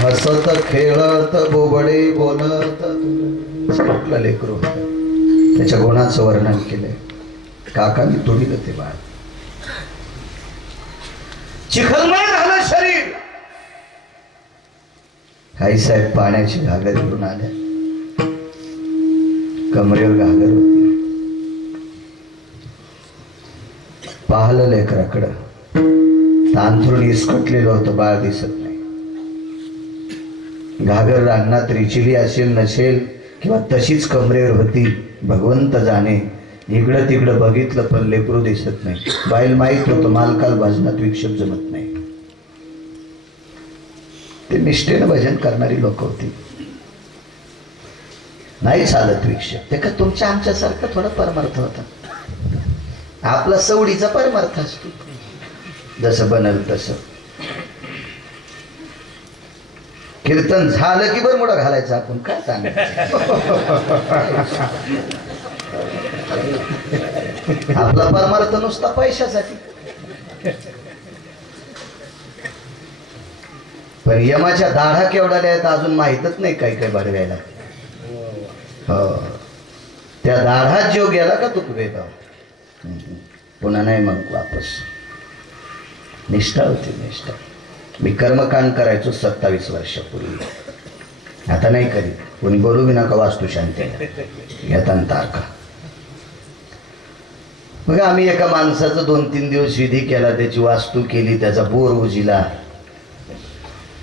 हसत खेळत बोबडे बोलत कुठलं लेकरू होतं. त्याच्या गुणाचं वर्णन केलंय. काकांनी तोडीलं ते बाळ. चिखलमय झालं शरीर. आई साहेब पाण्याची घागर घेऊन आल्या. कमरेवर घागर होती. पाहिलं लेकराकडं. तांथरुण इसकटलेलं होतं. बाळ दिसत नाही. घागर रांगणात रिचिली असेल नसेल किंवा तशीच कमरेवर होती भगवंत जाणे. इकडं तिकडं बघितलं पण लेकरू दिसत नाही. बाईल माहित होतं मालकाल भजनात विक्षेप जमत नाही. ते निष्ठेनं भजन करणारी लोक होती. नाही चालत विक्षेप. ते का तुमच्या आमच्यासारखं थोडं परमार्थ होता. आपला सवडीचा परमार्थ असतो. जसं बनल तसं. कीर्तन झालं की बरमुडा घालायचं आपण काय सांगायचं. आपला परमार्थ नुसता पैशासाठी. पण यमाच्या दाढा केवढ्या आहेत अजून माहीतच नाही. काही काही बडव्याला हो त्या दाढात जीव गेला का तू वेदा पुन्हा नाही मग वापस. निष्ठा होती निष्ठा. मी कर्मकांड करायचो 27 वर्षापूर्वी. आता नाही करीत. कोणी बोलू बी नका वास्तू शांती घेताना तारखा. मग आम्ही एका माणसाचं 2-3 दिवस विधी केला. त्याची वास्तू केली. त्याचा बोर उजिला.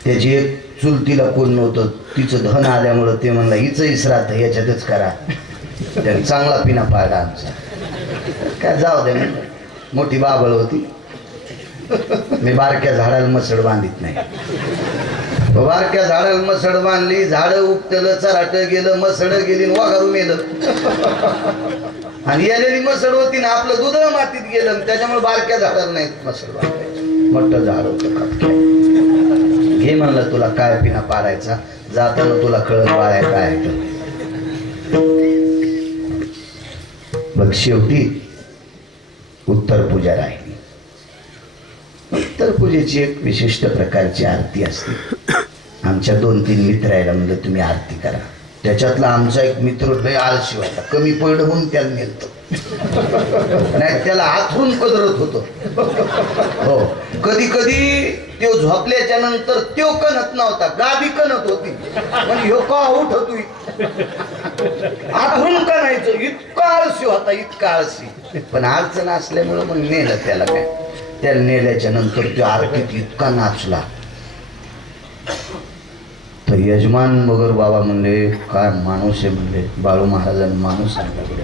त्याची एक चुलतीला कोण नव्हतं. तिचं धन आल्यामुळं ते म्हणलं हिचं इसरात याच्यातच करा. त्याने चांगला पिना पाडला आमचा. काय जाऊ दे मोठी बाबळ होती. मी बारक्या झाडाला मसड बांधित नाही. बारक्या झाडाला मसड बांधली. झाडं उपटलं चराट गेलं. मसड गेली वाघारू मेलं. आणि यालेली मसड होती ना आपलं दुध मातीत गेलं. त्याच्यामुळे बारक्या झाडाला नाही मसड बांधायची. मोठं झाड होतं हे म्हणलं तुला काय पिना पाडायचा, जाताना तुला कळत बाळ्या काय आहे ते. बघ शेवटी उत्तर पूजा राहिली. उत्तर पूजेची एक विशिष्ट प्रकारची आरती असते. आमच्या 2-3 मित्र यायला म्हणलं तुम्ही आरती करा. त्याच्यातला आमचा एक मित्र लय आळशी होता, कमी पडलं म्हणून त्याला नेलतो, नाही त्याला हातरून कदरत होतो. हो, कधी कधी तो झोपल्याच्या नंतर तो कणत नव्हता, गादी कणत होती, पण ह्यो का उठतोय हातरून कणायचं, इतका आळशी होता, इतका आळशी. पण अडचण असल्यामुळं मग नेलं त्याला. काय त्याला नेल्याच्या नंतर तो आरतीत इतका नाचला. तर यजमान मगर बाबा म्हणले काय माणूस आहे म्हणले. बाळू महाराजांनी माणूस आणला पुढे.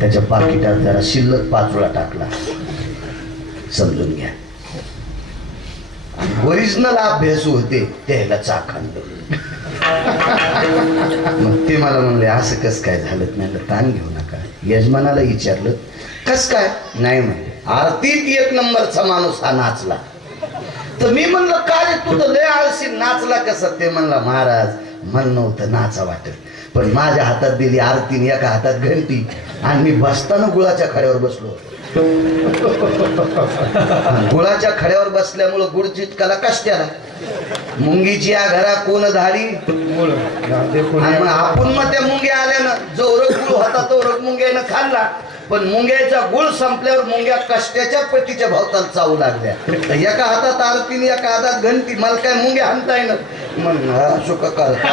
त्याच्या पाकिटात जरा शिल्लक पाचोळा टाकला, समजून घ्या. ओरिजिनल अभ्यासू होते त्याला चाखंड. मग ते मला म्हणले असं कस काय झालं. नाही ताण घेऊ नका. यजमानाला विचारलं कस काय. नाही म्हणले आरतीत 1 नंबरचा माणूस हा नाचला. तर मी म्हणलं काय तुझं लय आळशी, नाचला कसा. ते म्हणला महाराज मन नव्हतं नाचा वाटत, पण माझ्या हातात दिली आरतीने, एका हातात घंटी, आणि मी बसताना गुळाच्या खड्यावर बसलो. गुळाच्या खड्यावर बसल्यामुळं गुळ चिटकाला कष्टाला. मुंगीची या घरा कोण धाडी, आणि मग आपण मग त्या मुंग्या आल्यानं जो रग गुळ होता तो रग मुंग्यानं खाल्ला. पण मुंग्याचा गुळ संपल्यावर मुंग्या कष्टाच्या पतीच्या भोवताला चावू लागल्या. तर एका हातात आरतीने एका हातात घंटी. मला काय मुंग्या हाणता येणार. मग सुख करता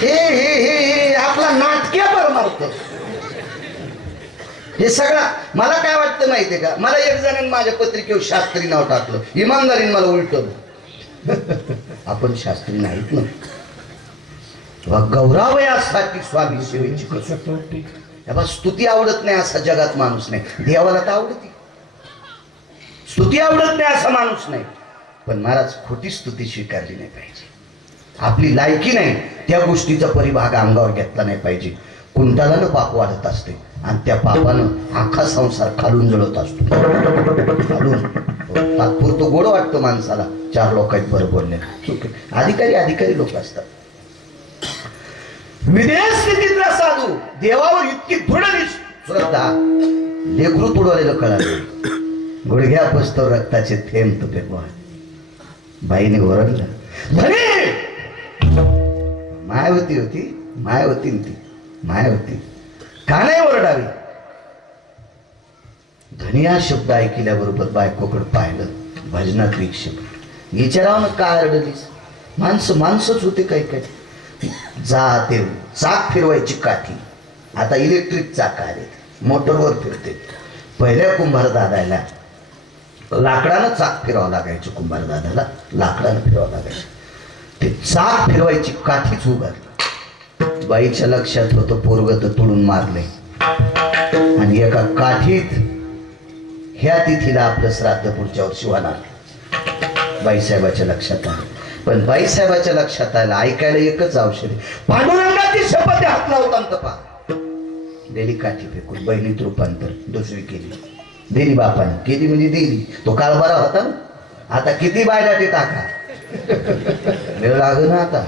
हे आपला नाटक्या पर मारतो हे सगळं. मला काय वाटतं माहितीये का, मला एक जणांनी माझ्या पत्रिकेवर शास्त्री नाव टाकलं, इमानदारीने मला उलटवलं. आपण शास्त्री नाहीत ना. गौरावयासाठी स्वामी सेवेची कसोटी. स्तुती आवडत नाही असा जगात माणूस नाही. देवाला तर आवडती, स्तुती आवडत नाही असा माणूस नाही. पण महाराज खोटी स्तुती स्वीकारली नाही पाहिजे. आपली लायकी नाही त्या गोष्टीचा परिभाग अंगावर घेतला नाही पाहिजे. कुंटालानं पाप वाढत असते आणि त्या पापानं अख्खा संसार खालून जळत असतो. खालून तात्पुरतं गोड वाटतं माणसाला, 4 लोक आहेत बरं बोलले. अधिकारी लोक असतात. विदेश स्थितीतला साधू देवावर इतकी दृढ श्रद्धा, लेकरू तुडवलेलं कळालं. गुडघ्या पस्तव रक्ताचे थेंब तुपे बोल. बाईने ओरडलं मायावती का नाही ओरडावी. धनी हा शब्द ऐकल्याबरोबर बायकोकडे पाहिलं. भजनात विचारावं का रडलीस. माणसंच होते काही. जा ते चाक फिरवायची काठी, आता इलेक्ट्रिक चाक आले, मोटरवर फिरते. पहिल्या कुंभार दादाला लाकडानं चाक फिरवावं लागायचं. कुंभार दादाला लाकडानं फिरवावं लागायचं. ते चाक फिरवायची काठीच उभारली. बाईच्या लक्षात होतं पोरगं तर तोडून मारले, आणि एका काठीत ह्या तिथीला आपलं श्राद्ध पुढच्या वर्षी होणार. बाईसाहेबाच्या लक्षात आलं. पण बाईसाहेबाच्या लक्षात आलं ऐकायला एकच औषध, पांडुरंगाची शपथ हात लावता पा. दिली काठी फेकून. बहिणीत रूपांतर दुसरी केली. दिली बापाने केली म्हणजे दिली. तो काळ बरा होता ना. आता किती बायलाटे टाका, वेळ लाग ना आता.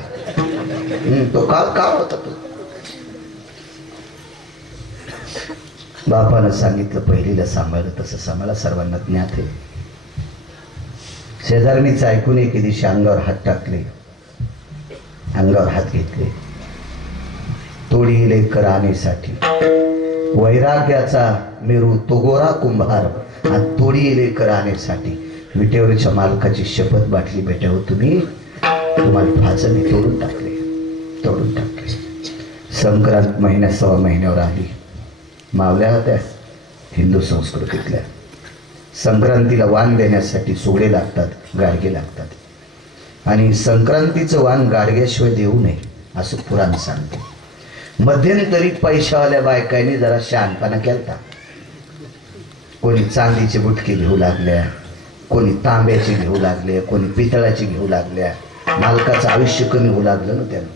तो काळ होता तो. बापानं सांगितलं पहिलीला सांभाळलं तसं सांभाळा, सर्वांना ज्ञात आहे. शेजारणीच ऐकून एके दिवशी अंगावर हात टाकले, अंगावर हात घेतले. तोडीले करानेसाठी वैराग्याचा मेरू तो गोरा कुंभार, आणि तोडीले करानेसाठी विटेवरच्या मालकाची शपथ बाटली भेटावं तुम्ही, तुम्हाला फाचणी तोडून टाकले. संक्रांत महिन्यात 6 महिन्यावर आली. मावल्या होत्या हिंदू संस्कृतीतल्या. संक्रांतीला वाण देण्यासाठी सोडे लागतात, गाडगे लागतात, आणि संक्रांतीचं वाण गाडग्याशिवाय देऊ नये असं पुराण सांगते. मध्यंतरी पैशावाल्या बायकांनी जरा शहाणपणा केलता. कोणी चांदीचे बुटके घेऊ लागल्या, कोणी तांब्याची घेऊ लागले, कोणी पितळाची घेऊ लागल्या. मालकाचं आयुष्य कमी होऊ लागलं ना त्यानं.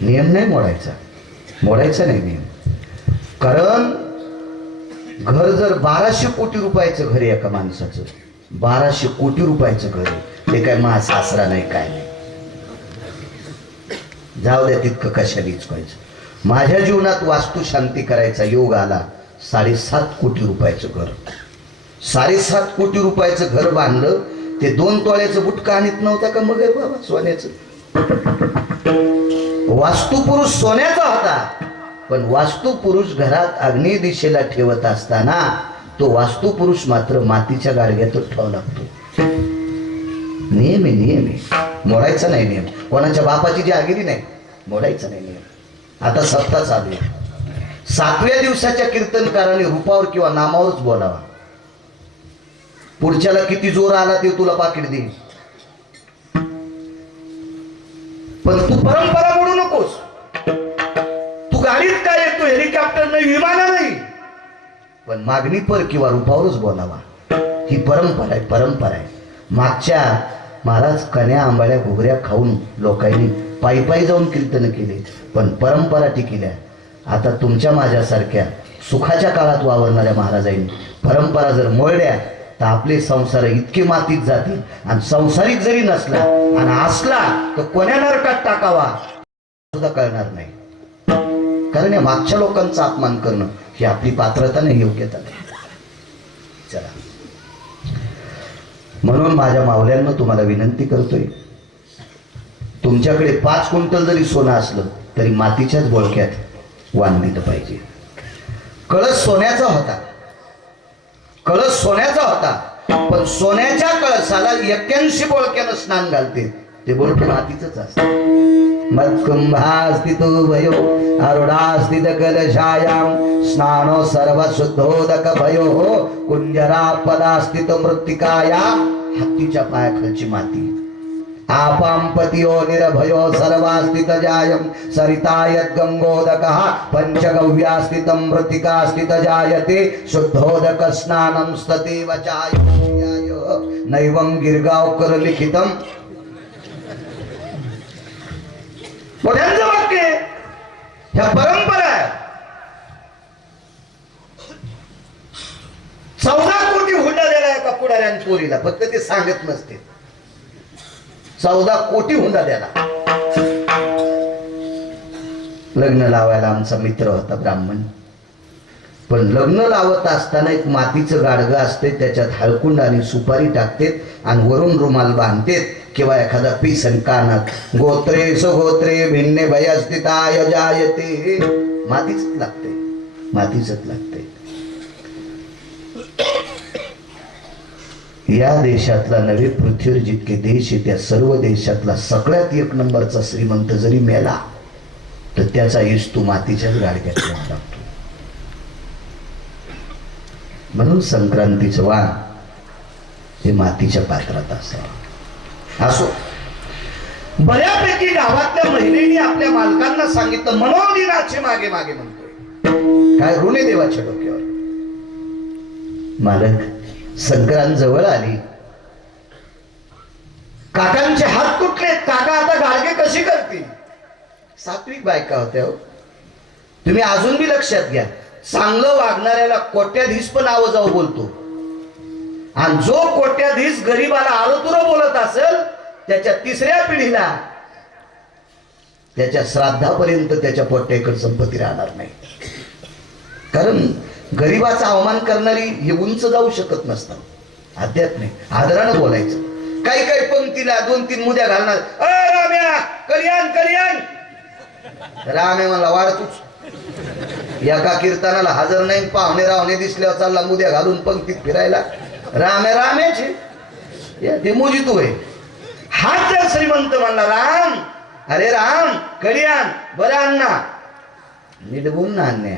नियम नाही मोडायचा नाही नियम. कारण घर जर 1200 कोटी रुपयाचं घर आहे एका माणसाचं, 1200 कोटी रुपयाचं घर आहे, ते काय मा सासरा नाही काय नाही, जाऊ द्या तितकं कशाला इचकायचं. माझ्या जीवनात वास्तू शांती करायचा योग आला. 7.5 कोटी रुपयाचं घर, 7.5 कोटी रुपयाचं घर बांधलं. ते 2 तोळ्याचं बुटका आणत नव्हता का मगर बाबा सोन्याचं. वास्तुपुरुष सोन्याचा होता, पण वास्तुपुरुष घरात अग्नी दिशेला ठेवत असताना तो वास्तुपुरुष मात्र मातीच्या गाडग्यातच ठेवा लागतो. नियम आहे, नियम आहे, मोडायचा नाही नियम. कोणाच्या बापाची जागिरी नाही, मोडायचा नाही नियम. आता सप्ताह चालू आहे. 7व्या दिवसाच्या कीर्तनकाराने रूपावर किंवा नामावरच बोलावा. पुढच्याला किती जोर आला ते तुला पाकिट देईल, पण तू परंपरा मोडू नकोस. तू गाडीत काय येतो, हेलिकॉप्टर नाही, विमान नाही, पण मागणी पर किंवा रूपावरच बोलावा. ही परंपरा आहे, परंपरा आहे. मागच्या महाराज कन्या आंबाड्या घुगऱ्या खाऊन लोकांनी पायी पायी जाऊन कीर्तन केले, पण परंपरा टिकल्या. आता तुमच्या माझ्यासारख्या सुखाच्या काळात वावरणाऱ्या महाराजांनी परंपरा जर मोडल्या तर आपले संसार इतके मातीत जातील. आणि संसारिक जरी नसला आणि असला तर कोण्या नरकात टाकावा सुद्धा कळणार नाही. कारण या मागच्या लोकांचा अपमान करणं ही आपली पात्रता नाही, योग्यता नाही. चला, म्हणून माझ्या मावल्यांना तुम्हाला विनंती करतोय, तुमच्याकडे 5 क्विंटल जरी सोनं असलं तरी मातीच्याच बोळक्यात वाण दिलं पाहिजे. कळस सोन्याचा होता, कळस सोन्याचा होता, पण सोन्याच्या कळसाला 81 बोळक्यानं स्नान घालते, ते बोळके मातीचंच असतं. मत्कुंभास्थितो भयो अरुणास्थित कलशायाम स्नानो सर्व शुद्धोदक भयो कुंजरा पदास्थित मृत्तिकाया. हत्तीच्या पायाखालची माती. आपांपतियो निर्भयो सर्वास्थित जायम सरितायत गंगोदकः पंचगव्यास्थितं मृत्तिकास्थित जायते शुद्धोदक स्नानं स्ततेव चाय नैवं गिरगावकर लिखितम. मोठ्यांचं वाक्य आहे, ह्या परंपरा आहे. 14 कोटी हुंडा दिला एका पुढाऱ्यान पोरीला, फक्त ते सांगत नसते. 14 कोटी हुंडा द्याला. लग्न लावायला आमचा मित्र होता ब्राह्मण, पण लग्न लावत असताना एक मातीचं गाडगं असते, त्याच्यात हळकुंड आणि सुपारी टाकतेत आणि वरून रुमाल बांधतेत किंवा एखादा पीस आणि कानात गोत्रे सुगोत्रे भिन्ने भयस्थिताय जायते. मातीच लागते, मातीच लागते. या देशातला नव्हे पृथ्वीवर जितके देश आहे त्या सर्व देशातला सगळ्यात 1 नंबरचा श्रीमंत जरी मेला तर त्याचा इस्तू मातीच्याच गाडग्यात लागतो. म्हणून संक्रांतीचं वाण हे मातीच्या पात्रात असावं. असो, बऱ्यापैकी गावातल्या महिलेनी आपल्या मालकांना सांगितलं, मनोदिनाचे मागे मागे म्हणतोय, काय ऋणे देवाच्या डोक्यावर. मालक, संक्रांत जवळ आली, काकांचे हात तुटले, काका आता गाडगे कशी करतील. सात्विक बायका होत्या हो. तुम्ही अजून बी लक्षात घ्या, चांगलं वागणाऱ्याला कोट्याधीश पण आव जाऊ बोलतो, आणि जो कोट्याधीश गरीबाला आरोतुर बोलत असेल त्याच्या 3ऱ्या पिढीला त्याच्या श्राद्धापर्यंत त्याच्या पोट्याकडे संपत्ती राहणार नाही. कारण गरीबाचा अवमान करणारी हे उंच जाऊ शकत नसतात. अध्यात्म आदरानं बोलायचं. काही काही पंक्तीला 2-3 मुद्या घालणार, राम्या कल्याण कल्याण. रामे मला वाढतोच. एका कीर्तनाला हजर नाही, पाहुणे रावणे दिसल्यावर चालला मुद्या घालून पंक्तीत फिरायला. रामे रामेचे ते मोजी तू आहे. हाच जर श्रीमंत म्हणला, राम अरे राम कल्याण बरं अण्णा, नीट बोल ना अन्या,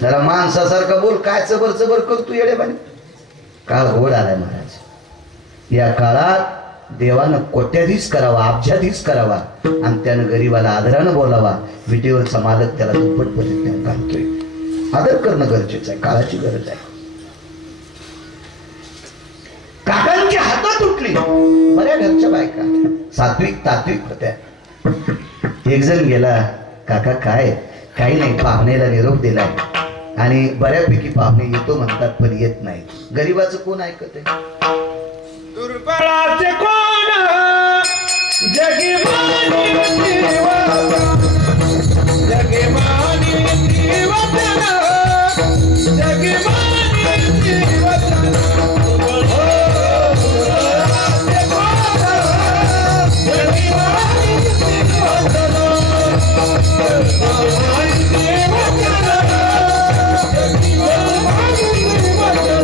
जरा माणसासारखं बोल. काय चबर चबर करतो येडे बाई. काळ घोड आलाय महाराज. या काळात देवानं कोट्याधीश करावा, अब्जाधीश करावा, आणि त्यानं गरीबाला आदरानं बोलावा. विटेवरचा मालक त्याला दुप्पट पद्धतीने काढतोय. आदर करणं गरजेचं आहे, काळाची गरज आहे. काकांची हात तुटली. बऱ्या घरच्या बायका सात्विक तात्विक होत्या. एक जण गेला, काका काय, काही नाही, पाहुण्याला निरोप दिलाय, आणि बऱ्यापैकी पाहुणे येतो म्हणतात पण येत नाही. गरीबाचं कोण ऐकत आहे? दुर्बळाचे कोण जगी मानिती वचन, जगी मानिती वचन, जगी मानिती वचन. दुर्बळाचे कोण जगी मानिती वचन, मानिती वचन, जगी मानिती वचन.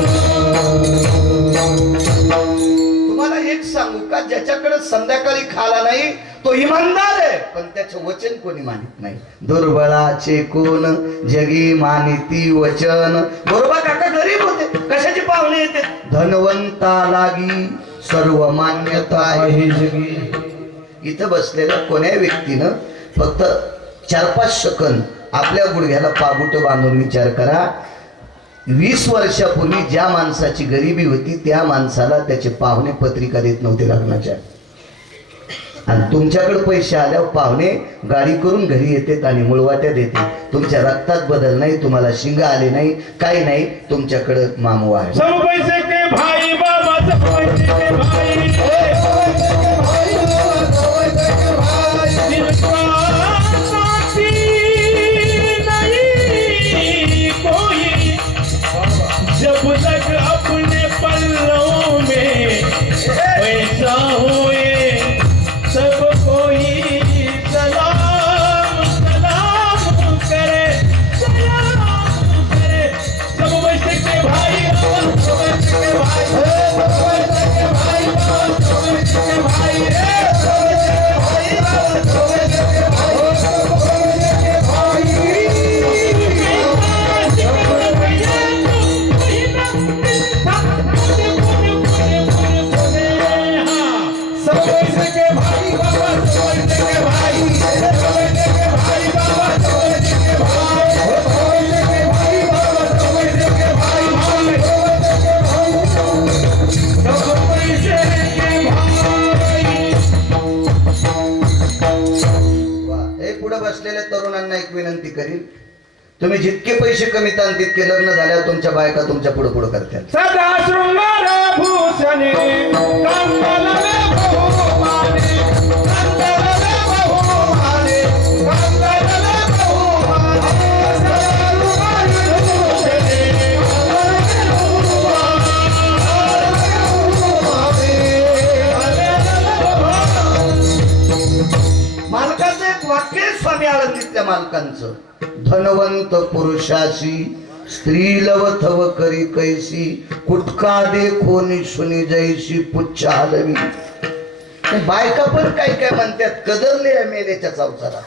तुम्हाला एक सांगू का, ज्याच्याकडे संध्याकाळी खाला नाही तो इमानदार आहे, पण त्याचं वचन कोणी मानित नाही. दुर्बळाचे कोण जगी मानिती वचन. बरोबर काका गरीब होते, कशाचे पाहुणे येते? धनवंता लागी सर्व मान्यता आहे जगी. इथं बसलेल्या कोण्या व्यक्तीनं फक्त 4-5 सेकंद आपल्या गुडघ्याला पाबुट बांधून विचार करा. 20 वर्षापूर्वी ज्या माणसाची गरिबी होती त्या माणसाला त्याचे पाहुणे पत्रिका देत नव्हते लग्नाच्या, आणि तुमच्याकडे पैसे आल्यावर पाहुणे गाडी करून घरी येतात आणि मुळवाट्या देते. तुमच्या रक्तात बदल नाही, तुम्हाला शिंग आले नाही, काही नाही, तुमच्याकडे मामू आहे. सब पैसे के भाई बाबा, सब पैसे के भाई, जिनका साथी नहीं कोई, जब तक अपने पल्लों में पैसा हुए सब कोई सलाम सलाम करे, सलाम करे. सब पैसे के भाई बाबा, सब पैसे के भाई, सब पैसे के भाई बाबा, सब पैसे के भाई, सब पैसे के भाई बाबा, सब पैसे के भाई, सब पैसे के भाई. सब पैसे के भाई बाबा, सब पैसे के भाई, सब पैसे के भाई बाबा, सब पैसे के भाई, सब पैसे के भाई बाबा, सब पैसे के भाई, सब पैसे के भाई, सब पैसे के भाई. वा. हे पुढे बसलेल्या तरुणांना एक विनंती करीन, तुम्ही जितके पैसे कमीत आण तितके लग्न झाल्यावर तुमच्या बायका तुमच्या पुढे पुढे करतात. सदा शृंगार भूषणे कांतलले बहुमाने, कांतलले बहुमाने, कांतलले बहुमाने, सदा शृंगार भूषणे कांतलले बहुमाने. मालकाचं एक वाक्य आहे स्वामी आळंदीतल्या मालकांचं. धनवंत पुरुषाशी स्त्री लवथव करी कैसी, कुटका देखो निशुनी जैसी पुच्छ हलवी. बायका पण काय काय म्हणतात, कदरले आहे मेल्याच्या चौचाला.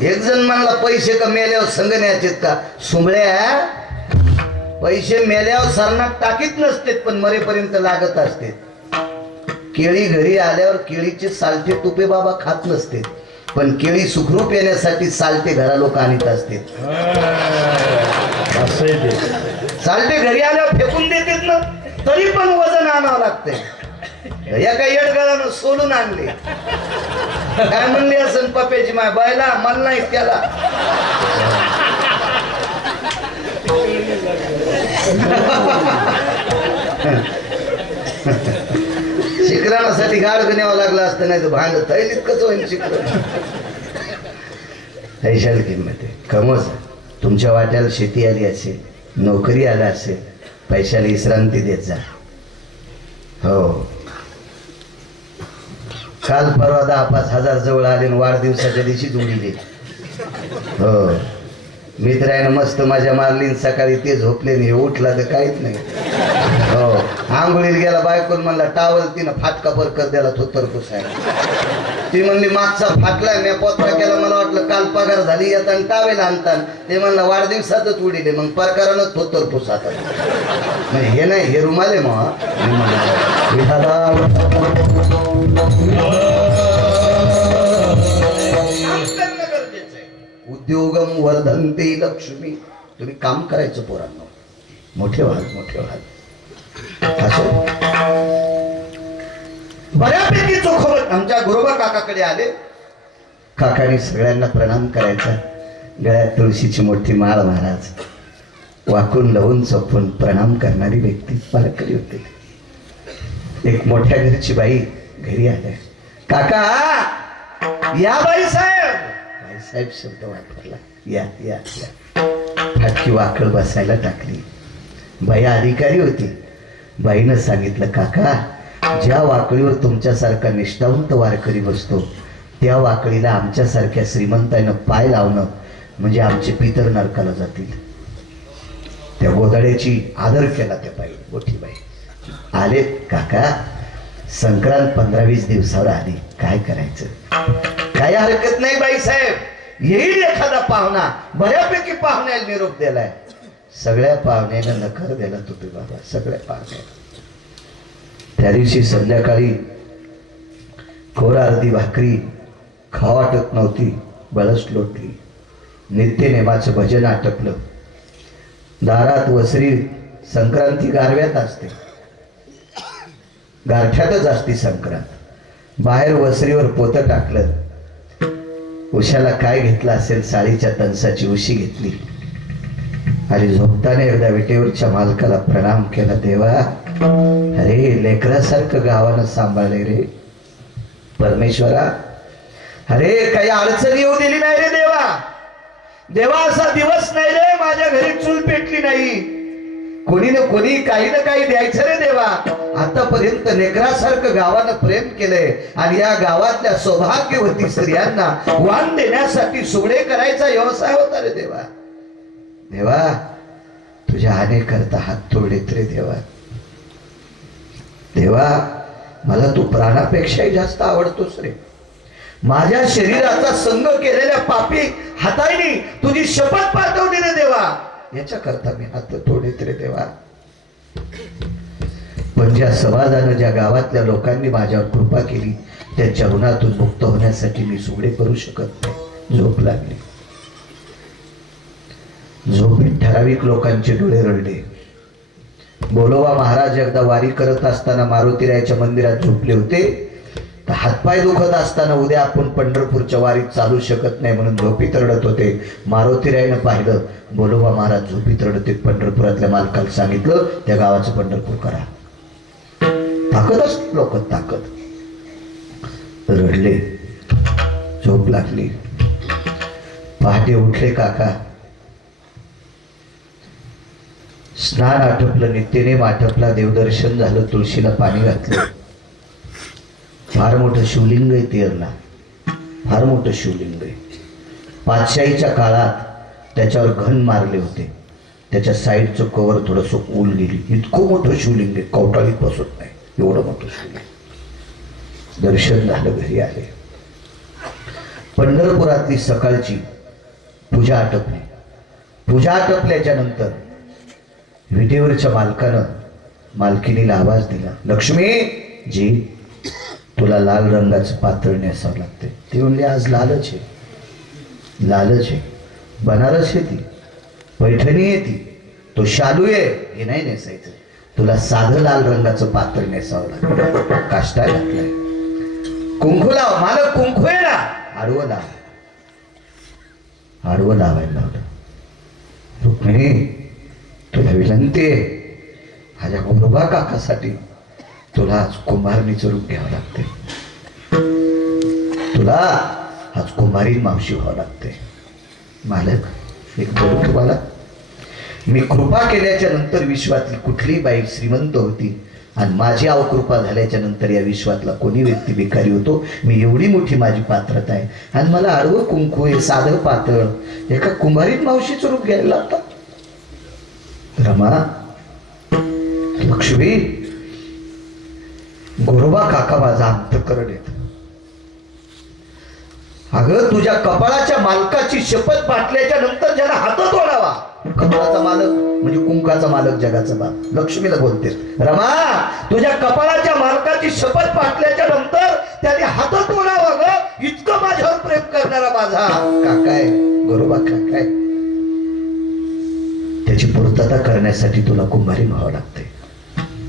एक जण म्हणला पैसे का मेल्यावर संग न्यायचेत का? सुंबळ्या, पैसे मेल्यावर सरणात टाकीत नसते पण मरेपर्यंत लागत असते. केळी घरी आल्यावर केळीचे सालटे तुपे बाबा खात नसते, पण केळी सुखरूप येण्यासाठी सालटे घरा लोक आणत असते. सालटे घरी आल्यावर फेकून देतात ना, तरी पण वजन आणावं लागतंय. या काही येडगाळानं सोलून आणले. काय म्हणली असं पप्याची माय, बायला मला नाही त्याला. शिकरानासाठी गाड न्यावं लागलं असतं, नाही तर भांड थैलीत कसं होईल शिकरण. पैशाला किंमत आहे. कमवच तुमच्या वाट्याला शेती आली असेल, नोकरी आला असेल, पैशाला विश्रांती देत जा. हो, काल परवा 10-5 हजार जवळ आले आणि वाढदिवसाच्या दिवशी उडीले. हो, मित्राने मस्त मजा मारली, सकाळी ते झोपले नाही, उठला तर काहीच नाही. हो, आंघोळीला गेला, बायकोन म्हणला टावल तिनं फाटका परकर द्याला थोत्तर पुसायला. ती म्हणली मागचा फाटलाय, मी पोतरा केला, मला वाटलं काल पगार झाली येताना टावेल आणतान. ते म्हणलं वाढदिवसातच उडीले, मग परकारानं थोत्तर पुसातात. म्हणजे हे नाही, हे रुमाले मग उद्योगम वर्धनते लक्ष्मी. तुम्ही काम करायचं पोरांनो, मोठे व्हाल, मोठे व्हाल. असं बऱ्यापैकी चोखवत आमच्या गुरुबा काकाकडे आले. काकाने सगळ्यांना प्रणाम करायचा. गळ्यात तुळशीची मोठी माळ महाराज. वाकून लवून चपून प्रणाम करणारी व्यक्ती वारकरी होते. एक मोठ्या घरची बाई घरी आल्या. काका या बाईसाहेब. बाईसाहेब शब्द वापरला. या या या. फाटकी वाकड बसायला टाकली. बाई अधिकारी होती. बाईनं सांगितलं, काका ज्या वाकळीवर तुमच्यासारखा निष्ठावंत वारकरी बसतो त्या वाकळीला आमच्यासारख्या श्रीमंतानं पाय लावणं म्हणजे आमचे पितर नरकाला जातील. त्या गोदाड्याची आदर केला त्या बाई. मोठी बाई आले. काका संक्रांत 15-20 दिवसावर आली, काय करायचं? काही हरकत नाही बाईसाहेब, येईल एखादा पाहुणा. बऱ्यापैकी पाहुण्याला निरोप दिलाय. सगळ्या पाहुण्यानं नकार दिला तुम्ही बाबा, सगळ्या पाहुण्याला. त्या दिवशी संध्याकाळी खोर अर्धी भाकरी खावा वाटत नव्हती, बळच लोटली. नित्यनेमाचं भजन आटपलं. दारात वसरी संक्रांती गारव्यात असते, गारठ्यातच असते संक्रांत. बाहेर वसरीवर पोतं टाकलं. उशाला काय घेतलं असेल? साडीच्या तनसाची उशी घेतली आणि झोपताना एकदा विटेवरच्या मालकाला प्रणाम केला. देवा, अरे लेकरासारखं गावानं सांभाळले रे परमेश्वरा. अरे काही अडचण येऊ दिली नाही रे देवा. देवा असा दिवस नाही रे माझ्या घरी चूल पेटली नाही. कोणी ना कोणी काही ना काही द्यायचं रे देवा. आतापर्यंत लेकरासारखं गावानं प्रेम केलंय आणि या गावातल्या सौभाग्यवती स्त्रियांना वाण देण्यासाठी सुगडे करायचा व्यवसाय होता रे देवा. देवा तुझ्या हाने करता हात तोडेत रे देवा. देवा मला तू प्राणापेक्षाही जास्त आवडतोस रे. माझ्या शरीराचा संग केलेल्या पापी हाताने तुझी शपथ पाठवली रे देवा. याच्या करता मी हात तोडेत रे देवा. पण ज्या समाजानं, ज्या गावातल्या लोकांनी माझ्यावर कृपा केली त्यांच्या ऋणातून मुक्त होण्यासाठी मी सुगडे करू शकत नाही. झोप लागली. झोपेत ठराविक लोकांचे डोळे रडले. बोलोबा महाराज एकदा वारी करत असताना मारुतीरायाच्या मंदिरात झोपले होते. तर हातपाय दुखत असताना उद्या आपण पंढरपूरच्या वारीत चालू शकत नाही म्हणून झोपीत रडत होते. मारुतीरायानं पाहिलं बोलोबा महाराज झोपीत रडते. पंढरपुरातल्या मालकाला सांगितलं त्या गावाचं पंढरपूर करा. ताकदच लोक ताकद. रडले. झोप लागली. पहाटे उठले काका. स्नान आटपलं, नित्यनेम आटपला, देवदर्शन झालं, तुळशीला पाणी घातलं. फार मोठं शिवलिंग आहे तेरला. फार मोठं शिवलिंग आहे. पातशाहीच्या काळात त्याच्यावर घन मारले होते. त्याच्या साईडचं कवर थोडंसं ऊल गेली. इतकं मोठं शिवलिंग आहे, कवटाळीत बसत नाही एवढं मोठं शिवलिंग. दर्शन झालं, घरी आले. पंढरपुरातली सकाळची पूजा आटपली. पूजा आटपल्याच्या नंतर विटेवरच्या मालकानं मालकिनीला आवाज दिला, लक्ष्मी जी तुला लाल रंगाचं पातळ नेसावं लागते. ती म्हणली आज लालच आहे. लालच आहे, बनारस आहे, ती पैठणी आहे, ती तो शालू आहे, हे नाही नेसायचं. तुला साधं लाल रंगाचं पातळ नेसावं लागतं. काष्टा घातलाय. कुंकू लाव. मालक कुंकू आहे ना, आडवं लाव. आडवं लावायला लावलं. रुक्मिणी तुला विनंती आहे, माझ्या गोरोबा काकासाठी तुला आज कुंभारणीचं रूप घ्यावं लागते. तुला आज कुंभारी मावशी व्हावं लागते. मालक एक बोलू तुम्हाला, मी कृपा केल्याच्या नंतर विश्वातली कुठली बाई श्रीमंत होती आणि माझी अवकृपा झाल्याच्या नंतर या विश्वातला कोणी व्यक्ती भिकारी होतो. मी एवढी मोठी माझी पात्रता आहे आणि मला आडवं कुंकू आहे, साधं पातळ, एका कुंभारीत मावशीचं रूप घ्यायला लागतं. रमा, लक्ष्मी, गोरोबा काका माझा अंतःकरण येत. अगं तुझ्या कपाळाच्या मालकाची शपथ बाटल्याच्या नंतर ज्याला हात तोडावा. कपाळाचा मालक म्हणजे कुंकाचा मालक, जगाचा बाप. लक्ष्मीला बोलते, रमा तुझ्या कपाळाच्या मालकाची शपथ बाटल्याच्या नंतर त्याने हात तोडावा. ग इतकं माझ्यावर प्रेम करणारा माझा काकाय, गोरोबा काकाय. त्याची पूर्तता करण्यासाठी तुला कुंभारीन व्हावं लागते.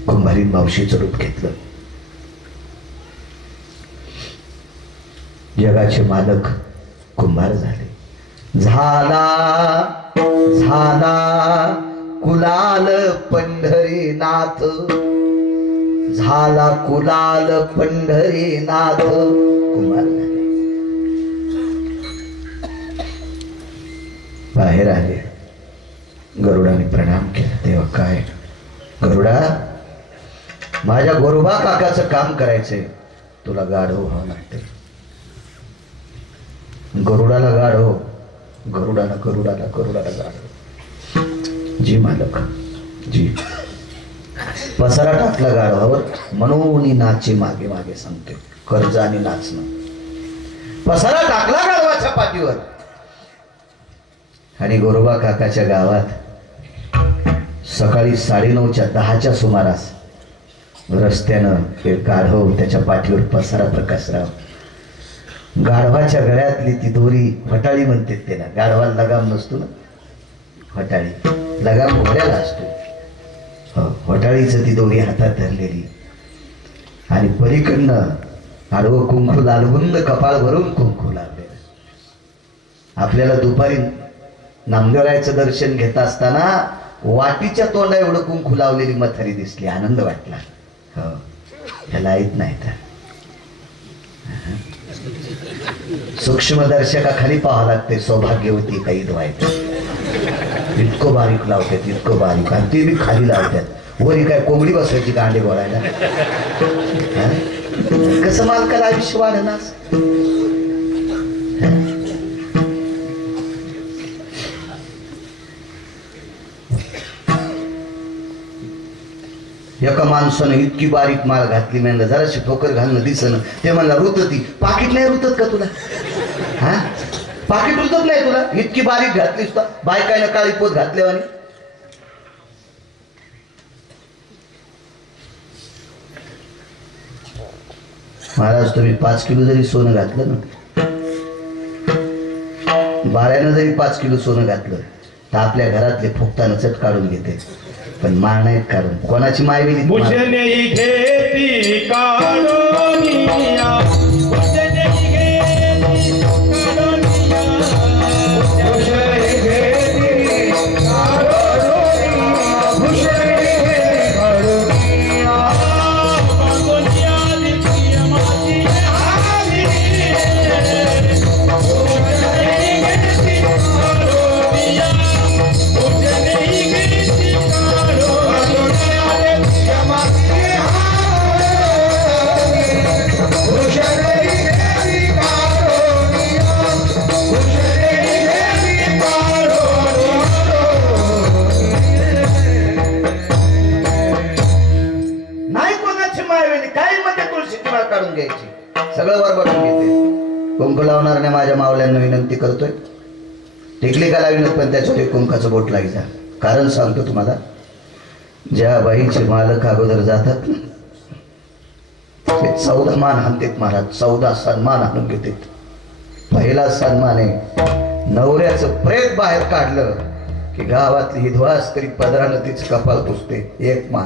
कुंभारीन मावशीचं रूप घेतलं. जगाचे मालक कुंभार झाले. झाला झाला कुलाल पंढरीनाथ, झाला कुलाल पंढरीनाथ. कुमार बाहेर आले. गरुडाने प्रणाम केला. तेव्हा काय, गरुडा माझ्या गोरोबा काकाचं काम करायचंय, तुला गाढव व्हावं लागते. गरुडाला गाढव, गरुडाला गरुडाला गरुडाला गाढव. जी मालक जी. पसारा टाकला गाढवावर, म्हणून नाचे मागे मागे सांगते. कर्ज आणि नाचणं. पसारा टाकला गाढवाच्या पाठीवर आणि गोरोबा काकाच्या गावात सकाळी 9:30च्या 10च्या सुमारास रस्त्यानं एक गाढव, त्याच्या पाठीवर पसारा प्रकाशराव. गाढवाच्या गळ्यातली ती दोरी फटाळी म्हणते त्याला. गाढवाला लगाम नसतो ना, फटाळी. लगाम घोड्याला असतो. फटाळीचं ती दोरी हातात धरलेली आणि पलीकडनं आडवं कुंकू, लालबुंद कपाळ भरून कुंकू लागलेलं. आपल्याला दुपारी नामदेवरायचं दर्शन घेत असताना वाटीच्या तोंडा एवढं कुंकू लावलेली मथारी दिसली. आनंद वाटला. हो, ह्याला येत नाही तर सूक्ष्मदर्शकाखाली पाहावं लागते. सौभाग्यवती काही व्हायचं. इतकं बारीक लावतात, इतकं बारीक, आणि ते बी खाली लावतात. वरी काय कोंबडी बसवायची कांडे बोलायला. कसं मालकाला आयुष्य वाढणार. एका माणसानं इतकी बारीक माळ घातली, म्हणलं जराशी ठोकर घालणं दिसणं. ते म्हणला रुतती. पाकिट नाही रुतत का तुला? हा, पाकिट रुतत नाही तुला? इतकी बारीक घातलीस का? बायकायनं काळी पोत घातल्यावानी. महाराज तुम्ही 5 किलो जरी सोनं घातलं ना, बाळ्यानं जरी 5 किलो सोनं घातलं तर आपल्या घरातले फुकताना चट काढून घेते, पण माळ नाहीत काढून. कोणाची माय वेली भूषणे घेती काढोनिया, भूषणे घेती काढोनिया, भूषणे घेती काढोनिया, भूषणे घेती काढोनिया. बांधोनिया दिसती माझी आली, भूषणे घेती काढोनिया, भूषणे घेती काढून घ्यायची. सगळं वर बघून घेते. कुंकू लावणाऱ्याने माझ्या मावल्यांना विनंती करतोय, टिकली का लाविनत पण त्याच्यावर एक कुंकाचं बोट लागायचा. कारण सांगतो तुम्हाला, ज्या बाईचे मालक अगोदर जातात ते 14 मान आणतात महाराज. 14 सन्मान आणून घेतात. पहिला सन्मान आहे नवऱ्याचं प्रेत बाहेर काढलं की गावातली हिधवास तरी पदरानं तीच कपाळ पुसते. एक मान.